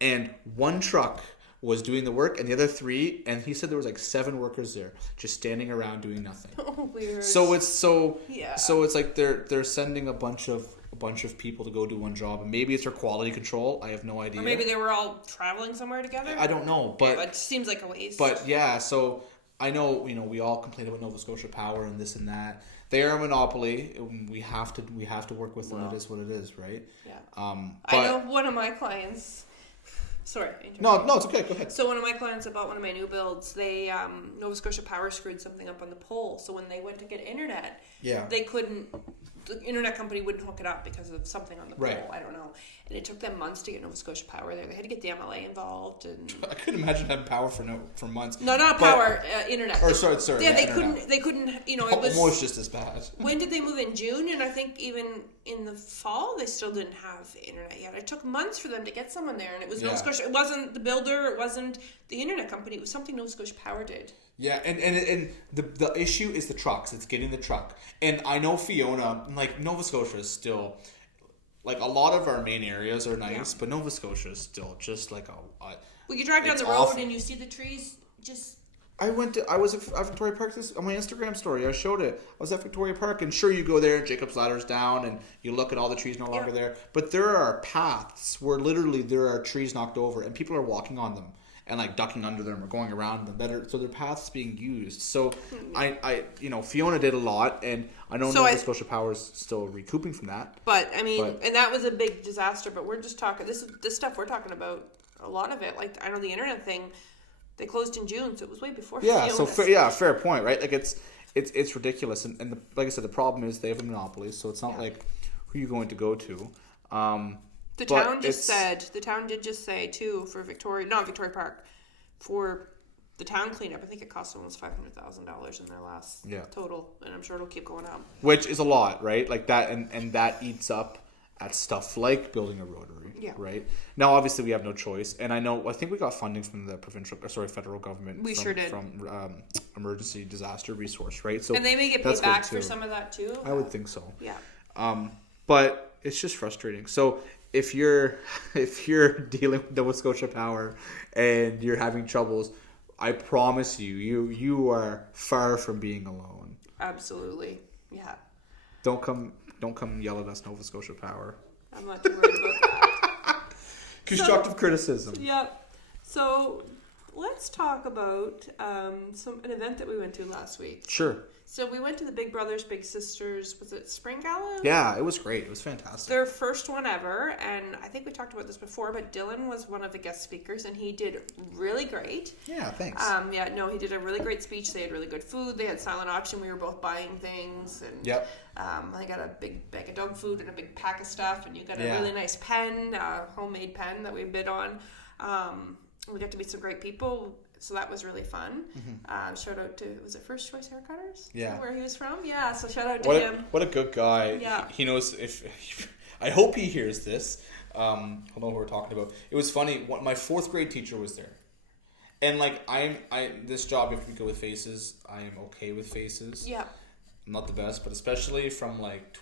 and one truck was doing the work, and the other 3, and he said there was like 7 workers there just standing around doing nothing. Oh, weird. So yeah. So it's like they're sending a bunch of people to go do one job, and maybe it's for quality control. I have no idea. Or maybe they were all traveling somewhere together. I don't know, but it seems like a waste. But yeah, so I know we all complain about Nova Scotia Power and this and that. They are a monopoly. We have to work with them. It is what it is, right? Yeah. But, I know one of my clients. Sorry. No, it's okay. Go ahead. So one of my clients that bought one of my new builds, they Nova Scotia Power screwed something up on the pole. So when they went to get internet, they couldn't. The internet company wouldn't hook it up because of something on the pole. Right. I don't know. And it took them months to get Nova Scotia Power there. They had to get the MLA involved. And I couldn't imagine having power for months. No, not power. Internet. Or sorry. Yeah, they internet. couldn't. It was almost just as bad. When did they move in? June, and I think even in the fall they still didn't have internet yet. It took months for them to get someone there, and it was Nova Scotia. It wasn't the builder. It wasn't the internet company. It was something Nova Scotia Power did. Yeah, and the issue is the trucks. It's getting the truck. And I know Fiona, like Nova Scotia is still, like a lot of our main areas are nice, but Nova Scotia is still just like well, you drive down the road awful. And you see the trees just... I was at Victoria Park on my Instagram story. I showed it. I was at Victoria Park, and sure, you go there, Jacob's Ladder's down, and you look at all the trees no longer there. But there are paths where literally there are trees knocked over, and people are walking on them and like ducking under them or going around them. So their paths being used. So Fiona did a lot, and I know Nova Scotia Power is still recouping from that. But I mean, and that was a big disaster. But we're just talking this stuff we're talking about. A lot of it, like I know the internet thing. They closed in June, so it was way before. Yeah, fair point, right? Like it's ridiculous, and like I said, the problem is they have a monopoly, so it's not like who you're going to go to. The town did just say too for not Victoria Park, for the town cleanup. I think it cost almost $500,000 in their last total, and I'm sure it'll keep going up. Which is a lot, right? Like that, and that eats up at stuff like building a rotary. Yeah. Right. Now, obviously, we have no choice, and I think we got funding from the federal government. Sure did from emergency disaster resource, right? So and they may get paid back for some of that too. I would think so. Yeah. But it's just frustrating. So if you're dealing with Nova Scotia Power and you're having troubles, I promise you are far from being alone. Absolutely. Yeah. Don't come yell at us, Nova Scotia Power. I'm not too worried about that. Constructive criticism. Yep. So let's talk about an event that we went to last week. Sure. So we went to the Big Brothers Big Sisters, was it Spring Gala? Yeah, it was great. It was fantastic. Their first one ever, and I think we talked about this before, but Dylan was one of the guest speakers, and he did really great. Yeah, thanks. He did a really great speech. They had really good food. They had silent auction. We were both buying things, and I got a big bag of dog food and a big pack of stuff, and you got a really nice pen, homemade pen that we bid on. We got to meet some great people. So that was really fun. Mm-hmm. Shout out to, was it First Choice Haircutters? Yeah. Where he was from? Yeah, so shout out to him. What a good guy. Yeah. He knows I hope he hears this. He'll know who we're talking about. It was funny. My 4th grade teacher was there. And like, this job, you have to be good with faces. I am okay with faces. Yeah. I'm not the best, but especially from like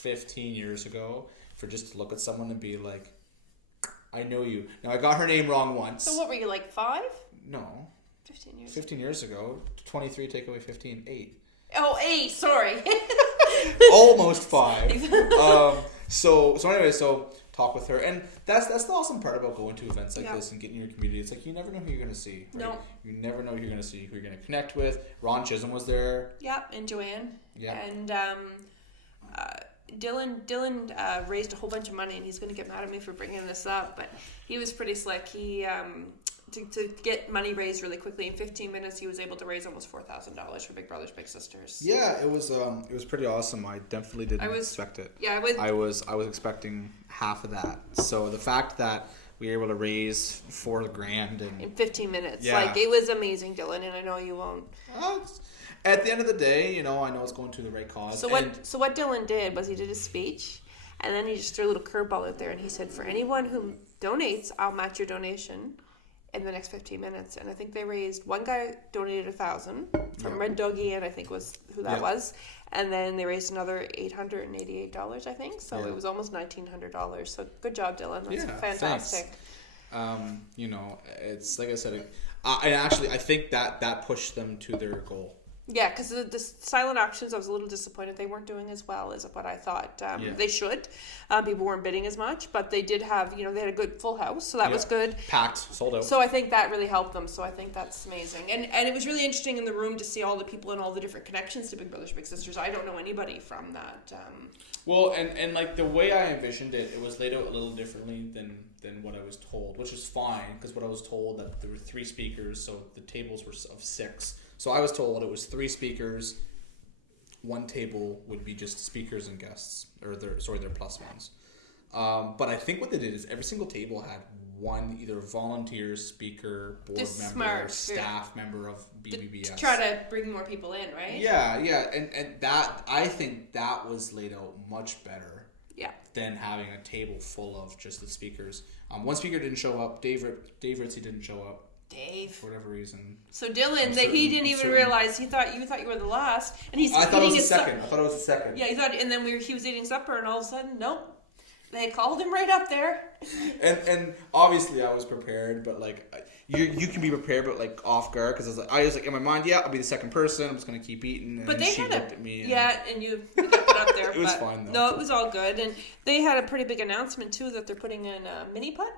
15 years ago, for just to look at someone and be like, I know you. Now, I got her name wrong once. So what were you, like 5? No. 15 years 15 years ago. 23 take away 15. 8. Oh, 8. Sorry. Almost 5. So talk with her. And that's the awesome part about going to events like this and getting your community. It's like you never know who you're going to see. Right? No. You never know who you're going to see, who you're going to connect with. Ron Chisholm was there. Yeah, and Joanne. Yeah. And Dylan raised a whole bunch of money, and he's going to get mad at me for bringing this up, but he was pretty slick. He to get money raised really quickly in 15 minutes, he was able to raise almost $4,000 for Big Brothers Big Sisters. Yeah, it was pretty awesome. I definitely didn't expect it. Yeah, I was expecting half of that. So the fact that we were able to raise $4,000 in 15 minutes, Yeah. like, it was amazing, Dylan, and I know you won't. At the end of the day, I know it's going to the right cause. So what Dylan did was he did his speech, and then he just threw a little curveball out there, and he said, for anyone who donates, I'll match your donation in the next 15 minutes. And I think they raised, one guy donated $1,000 from Red Doggy, and I think was who that was, and then they raised another $888, I think. So it was almost $1,900. So good job, Dylan. That's fantastic. Thanks. It's like I said, I think that pushed them to their goal. Yeah, because the silent auctions, I was a little disappointed they weren't doing as well as what I thought they should. People weren't bidding as much, but they did have, they had a good full house, so that was good. Packed, sold out. So I think that really helped them, so I think that's amazing. And it was really interesting in the room to see all the people and all the different connections to Big Brothers Big Sisters. I don't know anybody from that. Well, and like the way I envisioned it, it was laid out a little differently than what I was told, which is fine, because what I was told that there were 3 speakers, so the tables were of 6. So I was told it was 3 speakers, 1 table would be just speakers and guests, or their plus ones. But I think what they did is every single table had one either volunteer, speaker, board Just member, smart, staff member of BBBS. To try to bring more people in, right? Yeah, and that, I think that was laid out much better. Yeah. Than having a table full of just the speakers. One speaker didn't show up. Dave Ritzy didn't show up. Dave. For whatever reason. So Dylan, he didn't even realize. He thought you were the last, and he's. I thought it was the second. I thought it was the second. Yeah, he thought, and then he was eating supper, and all of a sudden, nope. They called him right up there. And obviously I was prepared, but like you can be prepared, but like off guard, because I was like in my mind, I'll be the second person. I'm just gonna keep eating. And but they she had looked at me. and you got put up there. It was fine though. No, it was all good, and they had a pretty big announcement too that they're putting in a mini putt.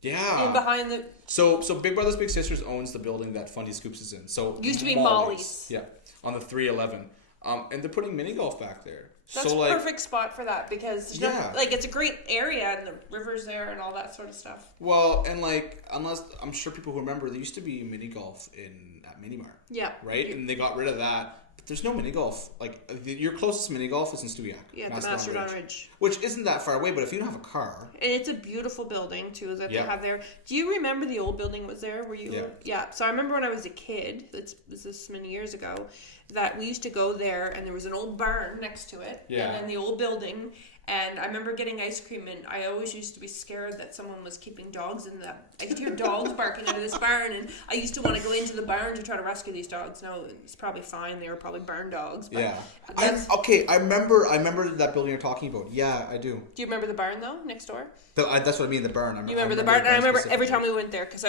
Yeah. In behind the. So Big Brothers Big Sisters owns the building that Fundy Scoops is in. So used to be Molly's. Yeah, on the 311. And they're putting mini golf back there. That's so, a perfect spot for that, because it's a great area and the river's there and all that sort of stuff. Well, and unless I'm sure people who remember, there used to be mini golf at Mini Mart. Yeah. Right, and they got rid of that. But there's no mini golf. Like your closest mini golf is in Stewiacke. Yeah, the Mastodon Ridge. Which isn't that far away, but if you don't have a car. And it's a beautiful building too that they have there. Do you remember the old building was there? Were you? Yeah. So I remember when I was a kid. This was many years ago. That we used to go there, and there was an old barn next to it, and then the old building. And I remember getting ice cream, and I always used to be scared that someone was keeping dogs in the. I could hear dogs barking out of this barn, and I used to want to go into the barn to try to rescue these dogs. Now it's probably fine; they were probably barn dogs. But I remember that building you're talking about. Yeah, I do. Do you remember the barn though, next door? That's what I mean. The barn. You remember the barn? And I remember every time we went there, because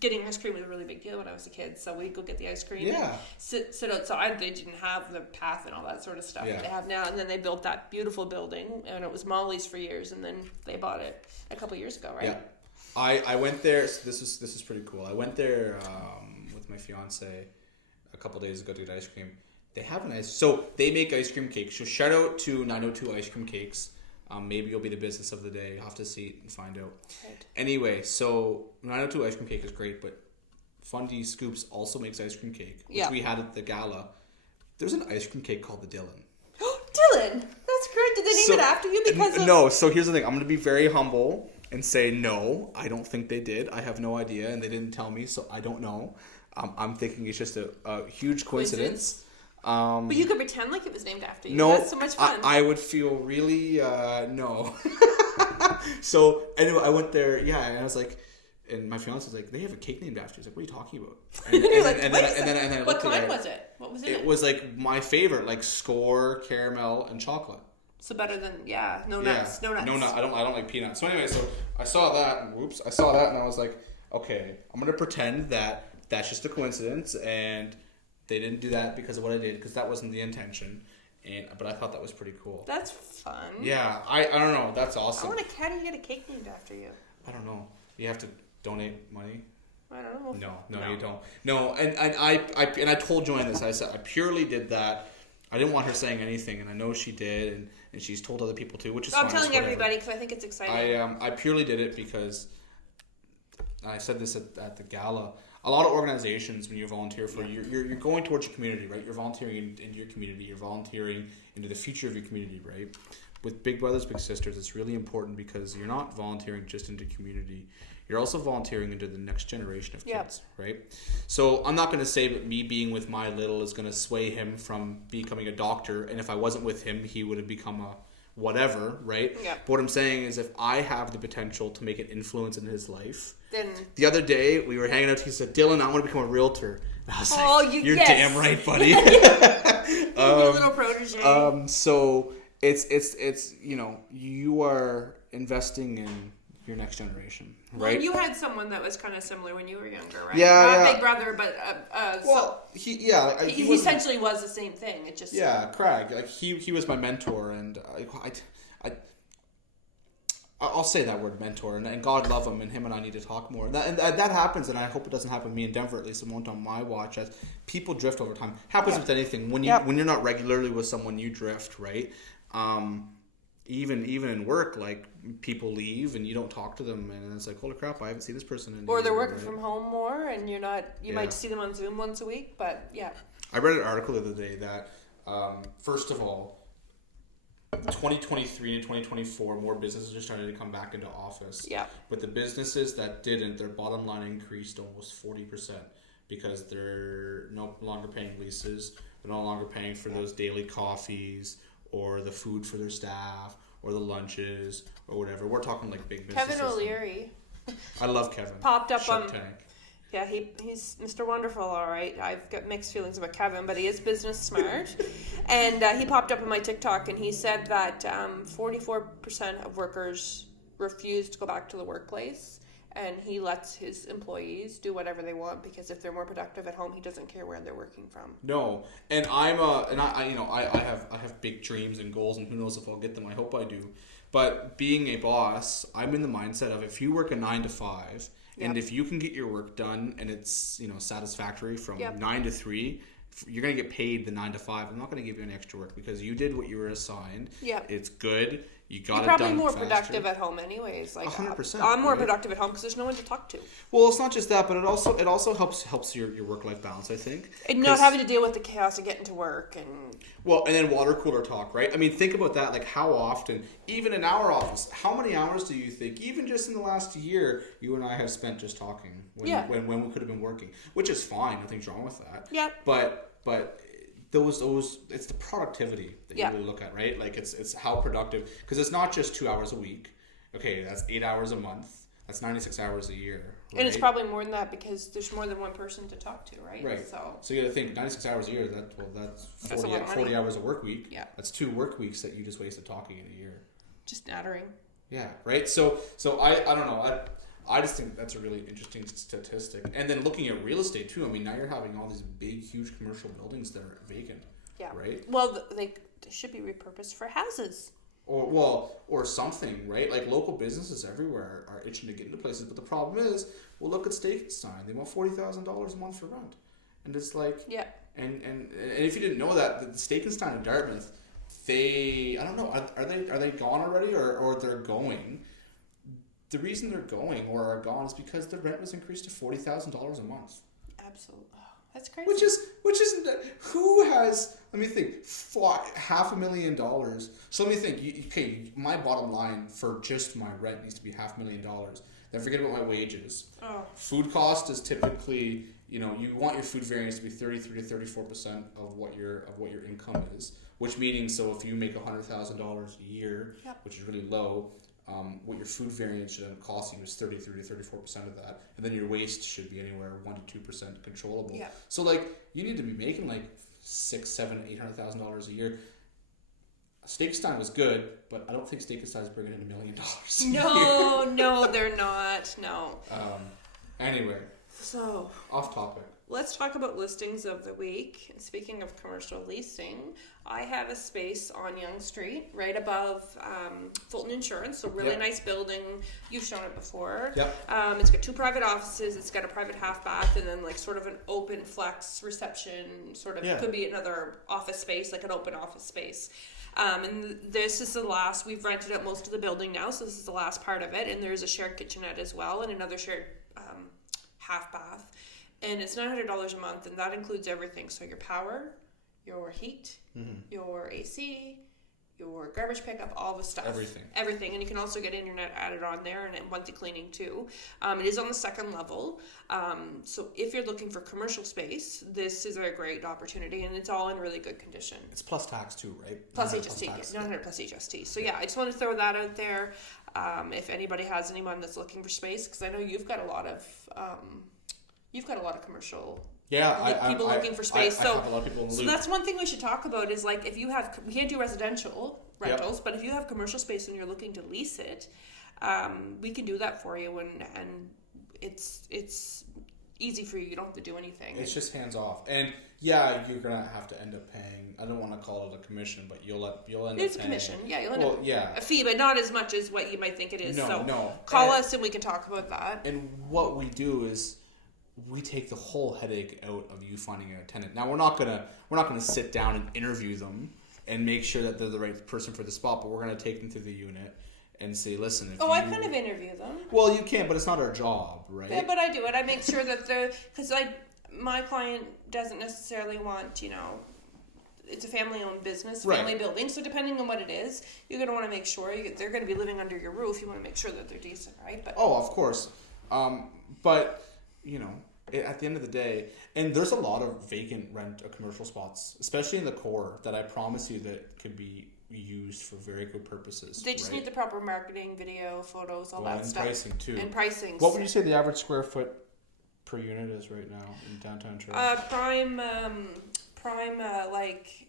getting ice cream was a really big deal when I was a kid, so we'd go get the ice cream and sit outside. They didn't have the path and all that sort of stuff that they have now, and then they built that beautiful building, and it was Molly's for years, and then they bought it a couple years ago, right? Yeah. I went there, so this is pretty cool. I went there with my fiance a couple days ago to get ice cream. They have they make ice cream cakes. So shout out to 902 Ice Cream Cakes. Maybe you'll be the business of the day. You'll have to see it and find out. Right. Anyway, so 902 Ice Cream Cake is great, but Fundy Scoops also makes ice cream cake, which we had at the gala. There's an ice cream cake called the Dylan. Dylan! That's great. Did they name it after you? No, so here's the thing. I'm going to be very humble and say no. I don't think they did. I have no idea, and they didn't tell me, so I don't know. I'm thinking it's just a huge coincidence. But you could pretend like it was named after you. No, that's so much fun. I would feel really no. So anyway, I went there. Yeah, and I was like, and my fiance was like, they have a cake named after you. I was like, what are you talking about? And then what kind was it? What was it? It was like my favorite, like score, caramel, and chocolate. So better than no nuts. No nuts. I don't like peanuts. So anyway, so I saw that, and I was like, okay, I'm gonna pretend that that's just a coincidence, and they didn't do that because of what I did, because that wasn't the intention. But I thought that was pretty cool. That's fun. Yeah, I don't know. That's awesome. How do you get a cake named after you? I don't know. You have to donate money. I don't know. No, you don't. No, and I told Joanne this. I said I purely did that I didn't want her saying anything, and I know she did, and she's told other people too, which is I'm fine. telling everybody because I think it's exciting. I purely did it because I said this at the gala. A lot of organizations, when you volunteer for, you're going towards your community, right? You're volunteering into your community. You're volunteering into the future of your community, right? With Big Brothers Big Sisters, it's really important because you're not volunteering just into community. You're also volunteering into the next generation of kids, right? So I'm not going to say that me being with my little is going to sway him from becoming a doctor, and if I wasn't with him, he would have become a whatever, right? Yeah. But what I'm saying is if I have the potential to make an influence in his life. Then The other day, we were hanging out, he said, Dylan, I want to become a realtor. And I was like, you're yes. damn right, buddy. your little protege. So it's you are investing in your next generation, right? Well, you had someone that was kind of similar when you were younger, right? Yeah, Not yeah. Big Brother, but he he wasn't- essentially was the same thing. It just Craig, like he was my mentor, and I'll say that word mentor, and God love him, and him and I need to talk more. And that happens, and I hope it doesn't happen to me in Denver, at least it won't on my watch, as people drift over time. Happens with anything. When you're not regularly with someone, you drift, right? Even in work, like people leave and you don't talk to them, and it's like, holy crap, I haven't seen this person in or they're years, working right? from home more, and you might see them on Zoom once a week, but yeah. I read an article the other day that first of all, 2023 and 2024, more businesses are starting to come back into office. Yeah. But the businesses that didn't, their bottom line increased almost 40% because they're no longer paying leases. They're no longer paying for those daily coffees or the food for their staff or the lunches or whatever. We're talking like big businesses. Kevin O'Leary I love Kevin. popped up Shark on. Tank. Yeah, he's Mr. Wonderful, all right. I've got mixed feelings about Kevin, but he is business smart. And he popped up on my TikTok, and he said that 44% of workers refuse to go back to the workplace, and he lets his employees do whatever they want because if they're more productive at home, he doesn't care where they're working from. No, and I have big dreams and goals, and who knows if I'll get them. I hope I do. But being a boss, I'm in the mindset of if you work a 9 to 5. And if you can get your work done and it's satisfactory from 9 to 3, you're gonna get paid the 9 to 5. I'm not gonna give you any extra work because you did what you were assigned. Yeah, it's good. You got You're it done. probably more faster. productive at home, anyways. Like 100%. I'm more productive at home because there's no one to talk to. Well, it's not just that, but it also helps your work life balance. I think. And not having to deal with the chaos of getting to work and. Well, and then water cooler talk, right? I mean, think about that. Like, how often, even in our office, how many hours do you think, even just in the last year, you and I have spent just talking when we could have been working? Which is fine. Nothing's wrong with that. Yeah. But those it's the productivity that you really look at, right? Like it's how productive, because it's not just 2 hours a week. Okay, that's 8 hours a month. That's 96 hours a year. Right? And it's probably more than that because there's more than one person to talk to, right? Right. So you got to think 96 hours a year. That's 40 hours a work week. Yeah. That's 2 work weeks that you just wasted talking in a year. Just nattering. Yeah. Right. So I don't know. I just think that's a really interesting statistic. And then looking at real estate too. I mean, now you're having all these big, huge commercial buildings that are vacant. Yeah. Right. Well, they should be repurposed for houses. Or something, right? Like local businesses everywhere are itching to get into places, but the problem is, well, look at Steakenstein. They want $40,000 a month for rent, and it's like, yeah. And if you didn't know that, the Steakenstein in Dartmouth, I don't know, are they gone already or they're going? The reason they're going or are gone is because the rent was increased to $40,000 a month. Absolutely. That's crazy. Which isn't who has, let me think, $500,000. So let me think, okay, my bottom line for just my rent needs to be $500,000. Then forget about my wages. Oh. Food cost is typically, you want your food variance to be 33 to 34% of what your income is, which meaning, so if you make $100,000 a year, which is really low, what your food variance should end up costing you is 33 to 34% of that, and then your waste should be anywhere 1 to 2% controllable. Yeah. So like you need to be making like $600,000, $700,000, $800,000 a year. Steakenstein was good, but I don't think Steakenstein is bringing in $1 million. No, they're not. No. Anyway. So off topic. Let's talk about listings of the week. And speaking of commercial leasing, I have a space on Yonge Street, right above Fulton Insurance. So really nice building. You've shown it before. Yep. It's got 2 private offices. It's got a private half bath, and then like sort of an open flex reception. Sort of could be another office space, like an open office space. And this is the last. We've rented out most of the building now, so this is the last part of it. And there's a shared kitchenette as well, and another shared half bath. And it's $900 a month, and that includes everything. So your power, your heat, your AC, your garbage pickup, all the stuff. Everything. And you can also get internet added on there and monthly cleaning too. It is on the 2nd level. So if you're looking for commercial space, this is a great opportunity, and it's all in really good condition. It's plus tax too, right? Plus HST, 900 plus HST. So yeah, I just want to throw that out there. If anybody has anyone that's looking for space, because I know you've got a lot of commercial people looking for space. I have a lot of people in the loop. So that's one thing we should talk about is like if you have, we can't do residential rentals, but if you have commercial space and you're looking to lease it, we can do that for you, and it's easy for you. You don't have to do anything. It's just hands off, and you're gonna have to end up paying. I don't want to call it a commission, but you'll end up paying. It's a commission. Yeah, you'll end up a fee, but not as much as what you might think it is. No. Call us and we can talk about that. And what we do is we take the whole headache out of you finding a tenant. Now we're not gonna sit down and interview them and make sure that they're the right person for the spot, but we're gonna take them to the unit and say, listen. I kind of interview them. Well, you can, but it's not our job, right? Yeah, but I do it. I make sure that because my client doesn't necessarily want, it's a family-owned business, family building. So depending on what it is, you're going to want to make sure they're going to be living under your roof. You want to make sure that they're decent, right? But of course. But at the end of the day, and there's a lot of vacant commercial spots, especially in the core, that I promise you that could be used for very good purposes. They just need the proper marketing, video, photos, all that stuff. And pricing too. And pricing. What would you say the average square foot per unit is right now in downtown Toronto? Prime like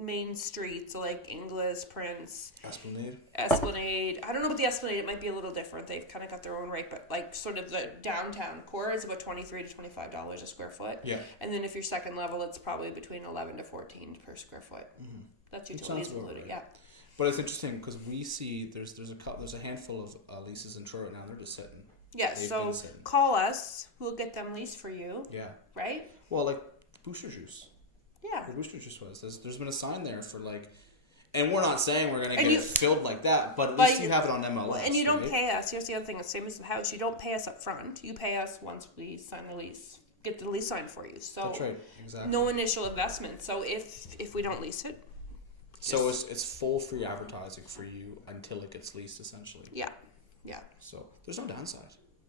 main streets, like Inglis, Prince, Esplanade. I don't know about the Esplanade. It might be a little different. They've kind of got their own rate, but like sort of the downtown core is about $23 to $25 a square foot. Yeah. And then if you're 2nd level, it's probably between 11 to 14 per square foot. Mm-hmm. That's utilities included. Right. Yeah. But it's interesting because we see there's a handful of leases in Toronto right now. They're just sitting. Yeah. So call us. We'll get them leased for you. Yeah. Right. Well, like Booster Juice. Yeah. The Booster Juice was. There's been a sign there for like, and we're not saying we're gonna get it filled like that, but at least you have it on MLS. And you don't pay us. Here's the other thing: the same as the house. You don't pay us up front. You pay us once we sign the lease. Get the lease signed for you. So that's right. Exactly. No initial investment. So if we don't lease it. So it's full free advertising for you until it gets leased, essentially. Yeah. Yeah. So there's no downside.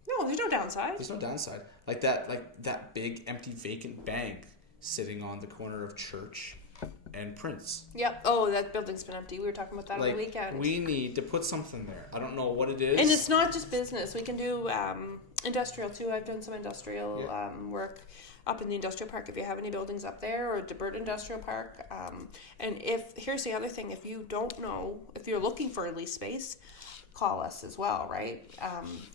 No, there's no downside. There's no downside. Like that big empty vacant bank sitting on the corner of Church and Prince. Yep. Oh, that building's been empty. We were talking about that on the weekend. We need to put something there. I don't know what it is. And it's not just business. We can do industrial too. I've done some industrial work up in the industrial park. If you have any buildings up there, or DeBert Industrial Park. And here's the other thing: if you don't know, if you're looking for a lease space, call us as well, right?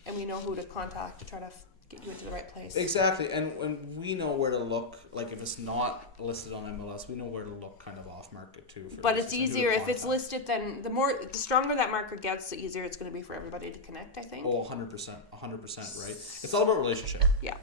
And we know who to contact to try to get you into the right place. Exactly, and we know where to look. Like if it's not listed on MLS, we know where to look kind of off market too. But it's easier if it's listed. Then the stronger that marker gets, the easier it's going to be for everybody to connect, I think. Oh, 100%, right? It's all about relationship. Yeah.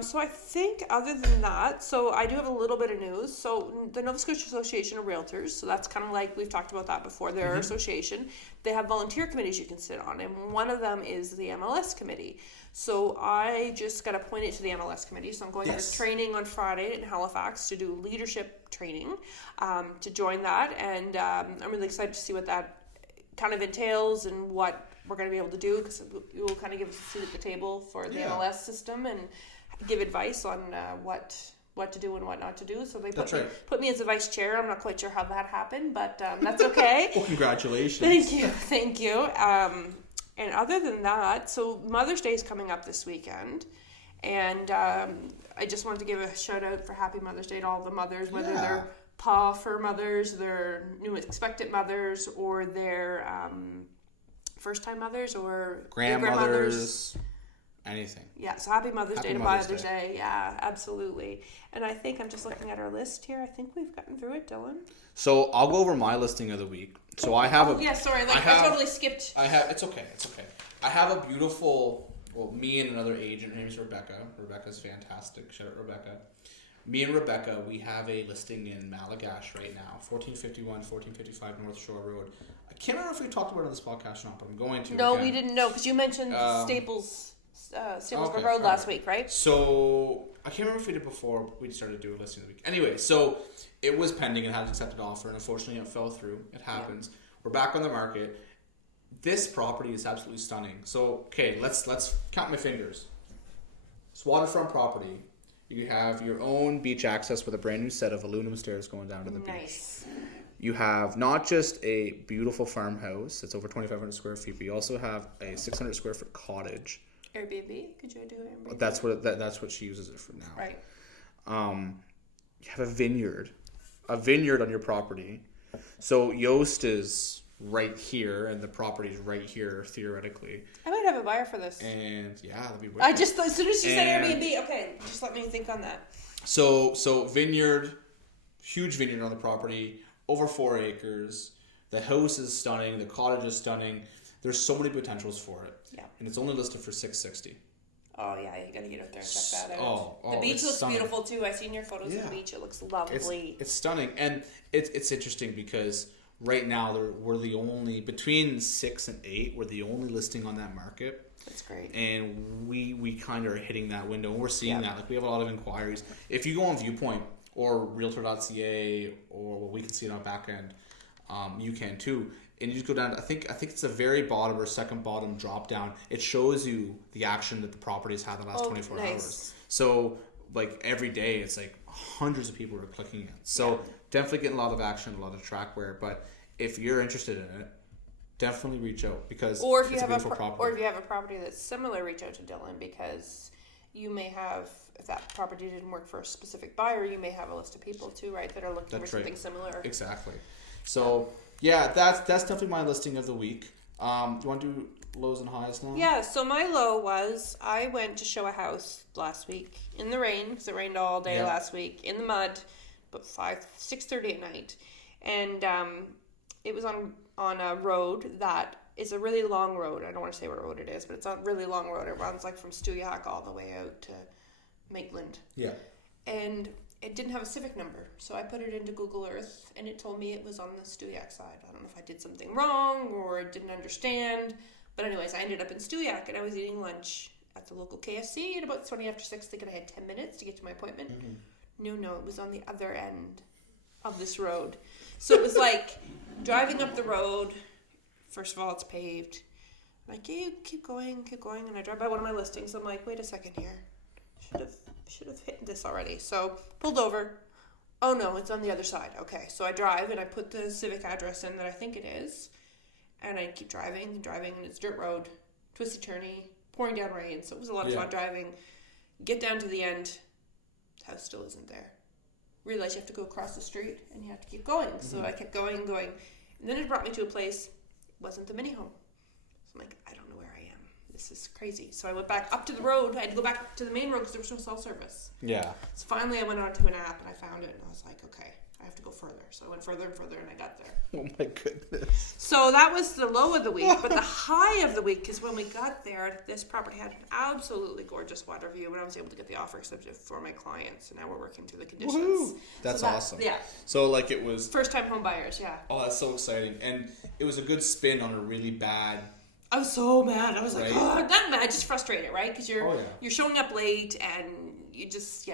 So I think other than that, so I do have a little bit of news. So the Nova Scotia Association of Realtors, so that's kind of like, we've talked about that before, their association, they have volunteer committees you can sit on, and one of them is the MLS committee. So I just got appointed to the MLS committee, so I'm going to training on Friday in Halifax to do leadership training, to join that, and I'm really excited to see what that kind of entails and what we're going to be able to do, because it will kind of give us a seat at the table for the MLS system and give advice on what to do and what not to do. So they put me as the vice chair. I'm not quite sure how that happened, but that's okay. Well, congratulations. Thank you. And other than that, so Mother's Day is coming up this weekend, and I just wanted to give a shout out for Happy Mother's Day to all the mothers, whether they're for mothers, their new expectant mothers, or their first-time mothers, or grandmothers. anything. Yeah, so happy Mother's Happy Day to Mother's Mother's Day. Yeah, absolutely. And I think I'm just looking at our list here. I think we've gotten through it, Dylan. So I'll go over my listing of the week. So I have sorry, I totally skipped. It's okay. I have a beautiful, me and another agent, her name is Rebecca. Rebecca's fantastic. Shout out Rebecca. Me and Rebecca, we have a listing in Malagash right now, 1455 North Shore Road. I can't remember if we talked about it on this podcast or not, but I'm going to. No, again. we didn't know, because you mentioned Staplesburg Road last week, right? So I can't remember if we did before we started doing listing of the week. Anyway, so it was pending and had an accepted offer, and unfortunately it fell through. It happens. Yeah. We're back on the market. This property is absolutely stunning. So okay, let's count my fingers. It's waterfront property. You have your own beach access with a brand new set of aluminum stairs going down to the beach. You have not just a beautiful farmhouse, it's over 2,500 square feet, but you also have a 600 square foot cottage. Airbnb? Could you do Airbnb? That's what she uses it for now. Right. You have a vineyard on your property. So Yoast is right here, and the property's right here theoretically. I might have a buyer for this. And yeah, that'd be weird. I just as soon as you said Airbnb, okay, just let me think on that. So vineyard, huge vineyard on the property, over 4 acres. The house is stunning. The cottage is stunning. There's so many potentials for it. Yeah. And it's only listed for $660. Oh yeah, you gotta get out there and check that out. The beach looks stunning. Beautiful too. I've seen your photos of the beach. It looks lovely. It's stunning, and it's interesting because right now we're the only, between 6 and 8, we're the only listing on that market. That's great. And we kind of are hitting that window, and we're seeing that. Like, we have a lot of inquiries. If you go on Viewpoint or Realtor.ca, or we can see it on back end, you can too. And you just go down to, I think it's the very bottom or second bottom drop down. It shows you the action that the property's had the last 24 hours. So like every day, it's like hundreds of people are clicking it. So definitely getting a lot of action, a lot of trackware. But if you're interested in it, definitely reach out, because or if you it's have a beautiful property. Or if you have a property that's similar, reach out to Dylan, because you may have, if that property didn't work for a specific buyer, you may have a list of people too, right, that are looking for something similar. Exactly. So yeah, that's definitely my listing of the week. Do you want to do lows and highs now? Yeah, so my low was, I went to show a house last week in the rain, because it rained all day last week, in the mud, about 6:30 at night, and it was on a road that is a really long road. I don't want to say what road it is, but it's a really long road. It runs like from Stewiacke all the way out to Maitland. Yeah. And it didn't have a civic number, so I put it into Google Earth, and it told me it was on the Stewiacke side. I don't know if I did something wrong or didn't understand, but anyways, I ended up in Stewiacke, and I was eating lunch at the local KFC at about 20 after 6, thinking I had 10 minutes to get to my appointment. Mm-hmm. No, it was on the other end of this road. So it was like driving up the road. First of all, it's paved. I'm like, yeah, keep going, and I drive by one of my listings. I'm like, wait a second here. Should have hit this already. So pulled over. Oh no, it's on the other side. Okay, so I drive and I put the civic address in that I think it is, and I keep driving, and it's dirt road, twisty turny, pouring down rain. So it was a lot of fun driving. Get down to the end, the house still isn't there. Realize you have to go across the street and you have to keep going. So I kept going, and then it brought me to a place. It wasn't the mini home. So I'm like, I don't know where I am. This is crazy. So I went back up to the road. I had to go back to the main road because there was no cell service. Yeah. So finally I went onto an app and I found it, and I was like, okay, I have to go further. So I went further and further, and I got there. Oh my goodness. So that was the low of the week, but the high of the week is when we got there. This property had an absolutely gorgeous water view, and I was able to get the offer accepted for my clients, and now we're working through the conditions. Woohoo! That's awesome. Yeah. So like it was first-time home buyers, yeah. Oh, that's so exciting. And it was a good spin on a really bad... I was so mad. I was like, Right. oh, not mad, just frustrated, right? Because Oh, yeah. you're showing up late, and you just,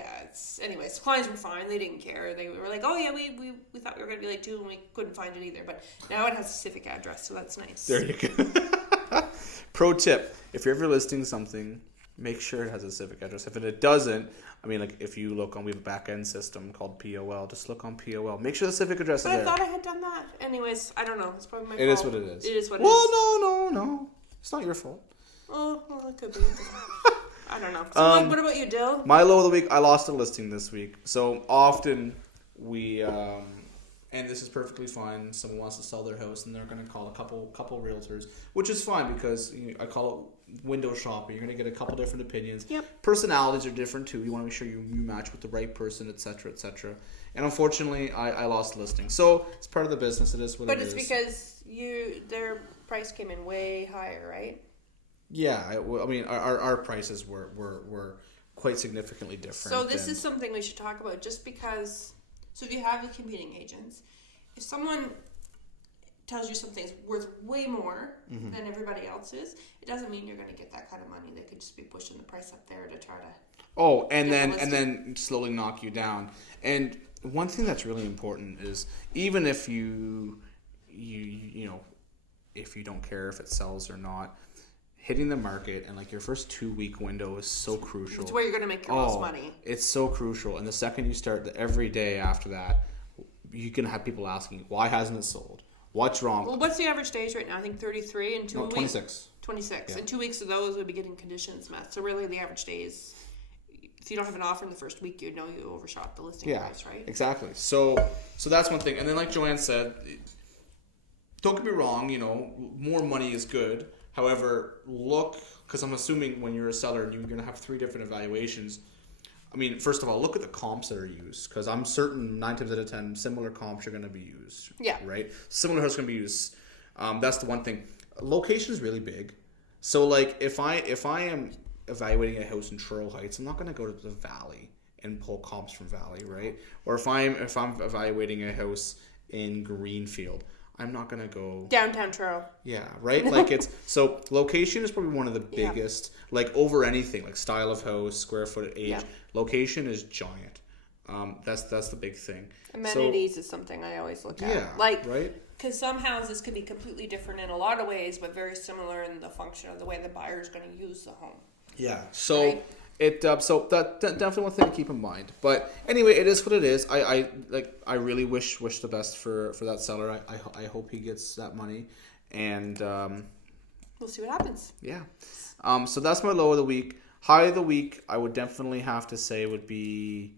anyways, clients were fine. They didn't care. They were like, oh, yeah, we thought we were going to be late too, and we couldn't find it either. But now it has a civic address, so that's nice. There you go. Pro tip, if you're ever listing something, make sure it has a civic address. If it doesn't, I mean, like if you look on, we have a back-end system called POL. Just look on POL. Make sure the civic address But is I there. thought I had done that. Anyways, I don't know. It's probably my fault. It is what it is. It is what it well, is. no. It's not your fault. Oh, well, it could be. I don't know. So what about you, Dill? My low of the week, I lost a listing this week. So often we, and this is perfectly fine. Someone wants to sell their house, and they're going to call a couple realtors, which is fine because I call it window shopping. You're going to get a couple different opinions. Yep. Personalities are different too. You want to make sure you match with the right person, etc., etc. And unfortunately, I lost the listing. So it's part of the business. It is what it is. But it's because their price came in way higher, right? Yeah, I mean, our prices were quite significantly different. So this is something we should talk about, just because. So if you have the competing agents, if someone tells you something's worth way more than everybody else's, it doesn't mean you're going to get that kind of money. They could just be pushing the price up there to try to. Oh, and then slowly knock you down. And one thing that's really important is even if you know, if you don't care if it sells or not, hitting the market and like your first 2-week window is so crucial. It's where you're going to make your most money. It's so crucial. And the second you start, every day after that, you're going to have people asking, why hasn't it sold? What's wrong? Well, what's the average days right now? I think 33 and 2 weeks. 26. 26. Yeah. And 2 weeks of those would be getting conditions met. So really the average days, if you don't have an offer in the first week, you know you overshot the listing price, right? Exactly. So that's one thing. And then like Joanne said, don't get me wrong, you know, more money is good. However, look, because I'm assuming when you're a seller, you're going to have 3 different evaluations. I mean, first of all, look at the comps that are used, because I'm certain 9 times out of 10, similar comps are going to be used. Yeah. Right? Similar house going to be used. That's the one thing. Location is really big. So, like, if I am evaluating a house in Truro Heights, I'm not going to go to the Valley and pull comps from Valley, right? Or if I'm evaluating a house in Greenfield, I'm not going to go downtown Truro. Yeah, right? Like it's so location is probably one of the biggest, like over anything, like style of house, square foot, age. Yeah. Location is giant. That's the big thing. Amenities is something I always look at. Yeah, like, right? Because some houses could be completely different in a lot of ways, but very similar in the function of the way the buyer is going to use the home. Yeah. So so that definitely one thing to keep in mind. But anyway, it is what it is. I really wish the best for that seller. I hope he gets that money, and we'll see what happens. Yeah. So that's my low of the week. High of the week, I would definitely have to say would be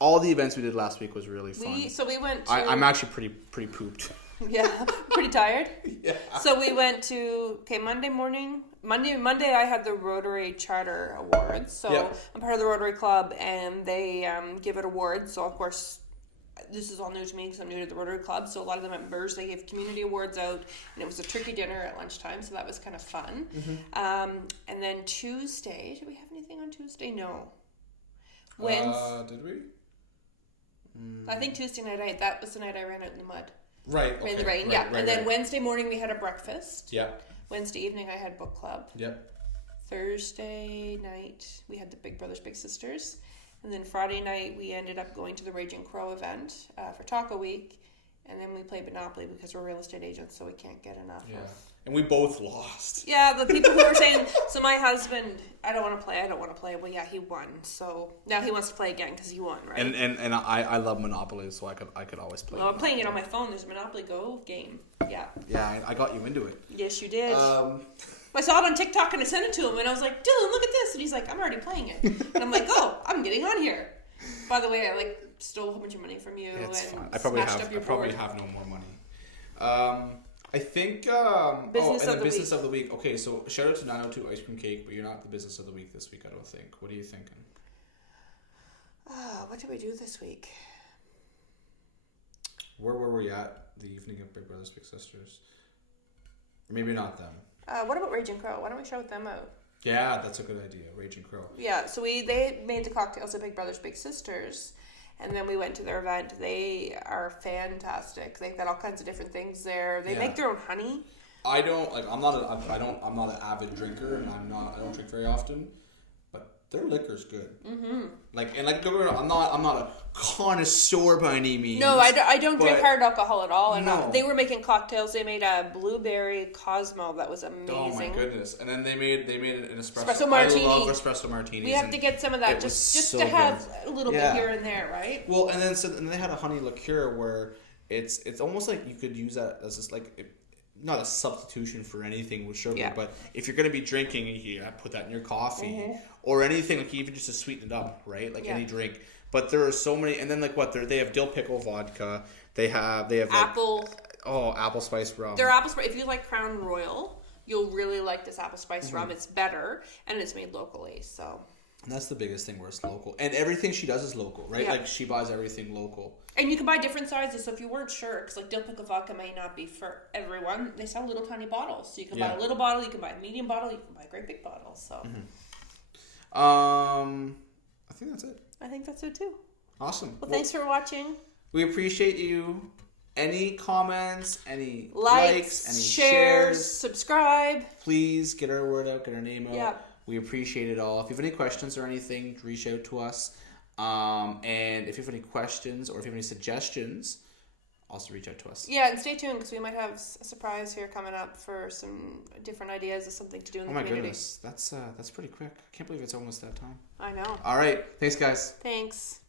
all the events we did last week was really fun. We went to... I'm actually pretty pooped. Yeah, pretty tired. Yeah. So we went to Monday morning. Monday I had the Rotary Charter Awards. So I'm part of the Rotary Club, and they give it awards. So of course, this is all new to me because I'm new to the Rotary Club. So a lot of the members, they gave community awards out, and it was a turkey dinner at lunchtime. So that was kind of fun. Mm-hmm. And then Tuesday, did we have anything on Tuesday? No. Did we? I think Tuesday night, that was the night I ran out in the mud. Right. In the rain, and then Wednesday morning we had a breakfast. Yeah. Wednesday evening I had book club. Yep. Thursday night we had the Big Brothers Big Sisters, and then Friday night we ended up going to the Raging Crow event for Taco Week, and then we played Monopoly because we're real estate agents, so we can't get enough. Yeah. And we both lost. Yeah, the people who were saying, so my husband, I don't want to play. Well, yeah, he won, so now he wants to play again because he won, right? And I love Monopoly, so I could always play. Well, I'm playing it on my phone. There's a Monopoly Go game. Yeah. Yeah, I got you into it. Yes, you did. I saw it on TikTok and I sent it to him, and I was like, Dylan, look at this, and he's like, I'm already playing it, and I'm like, oh, I'm getting on here. By the way, I stole a whole bunch of money from you. It's and fine. I probably have no more money. I think business of the week. Okay, so shout out to 902 Ice Cream Cake, but you're not the business of the week this week, I don't think. What are you thinking? What did we do this week? Where were we at the evening of Big Brothers Big Sisters? Maybe not them. What about Raging Crow? Why don't we shout them out? Yeah, that's a good idea. Raging Crow. Yeah, so they made the cocktails at Big Brothers Big Sisters, and then we went to their event. They are fantastic. They've got all kinds of different things there. They make their own honey. I'm not an avid drinker, and I don't drink very often, but their liquor's good. Mm-hmm. I'm not a connoisseur by any means. No, I don't drink hard alcohol at all. And no. They were making cocktails. They made a blueberry Cosmo that was amazing. Oh my goodness! And then they made an espresso martini. I love espresso martinis. We have to get some of that just to have a little bit here and there, right? Well, and then they had a honey liqueur where it's almost like you could use that as just like. Not a substitution for anything with sugar, but if you're going to be drinking, you put that in your coffee or anything, like even just to sweeten it up, right? Like any drink. But there are so many, and then like what? They have dill pickle vodka. They have Apple. apple spice rum. Their apple spice. If you like Crown Royal, you'll really like this apple spice rum. It's better, and it's made locally. So. And that's the biggest thing where it's local, and everything she does is local, right? Yeah. Like she buys everything local. And you can buy different sizes. So if you weren't sure, because like dill pickle vodka may not be for everyone, they sell little tiny bottles. So you can buy a little bottle, you can buy a medium bottle, you can buy a great big bottle. So. I think that's it. I think that's it too. Awesome. Well, thanks for watching. We appreciate you. Any comments, any Likes, any shares, subscribe. Please get our word out, get our name out. Yeah. We appreciate it all. If you have any questions or anything, reach out to us. And if you have any questions or if you have any suggestions, also reach out to us. Yeah, and stay tuned because we might have a surprise here coming up for some different ideas of something to do in the community. Goodness, that's pretty quick. I can't believe it's almost that time. I know. All right, thanks guys. Thanks.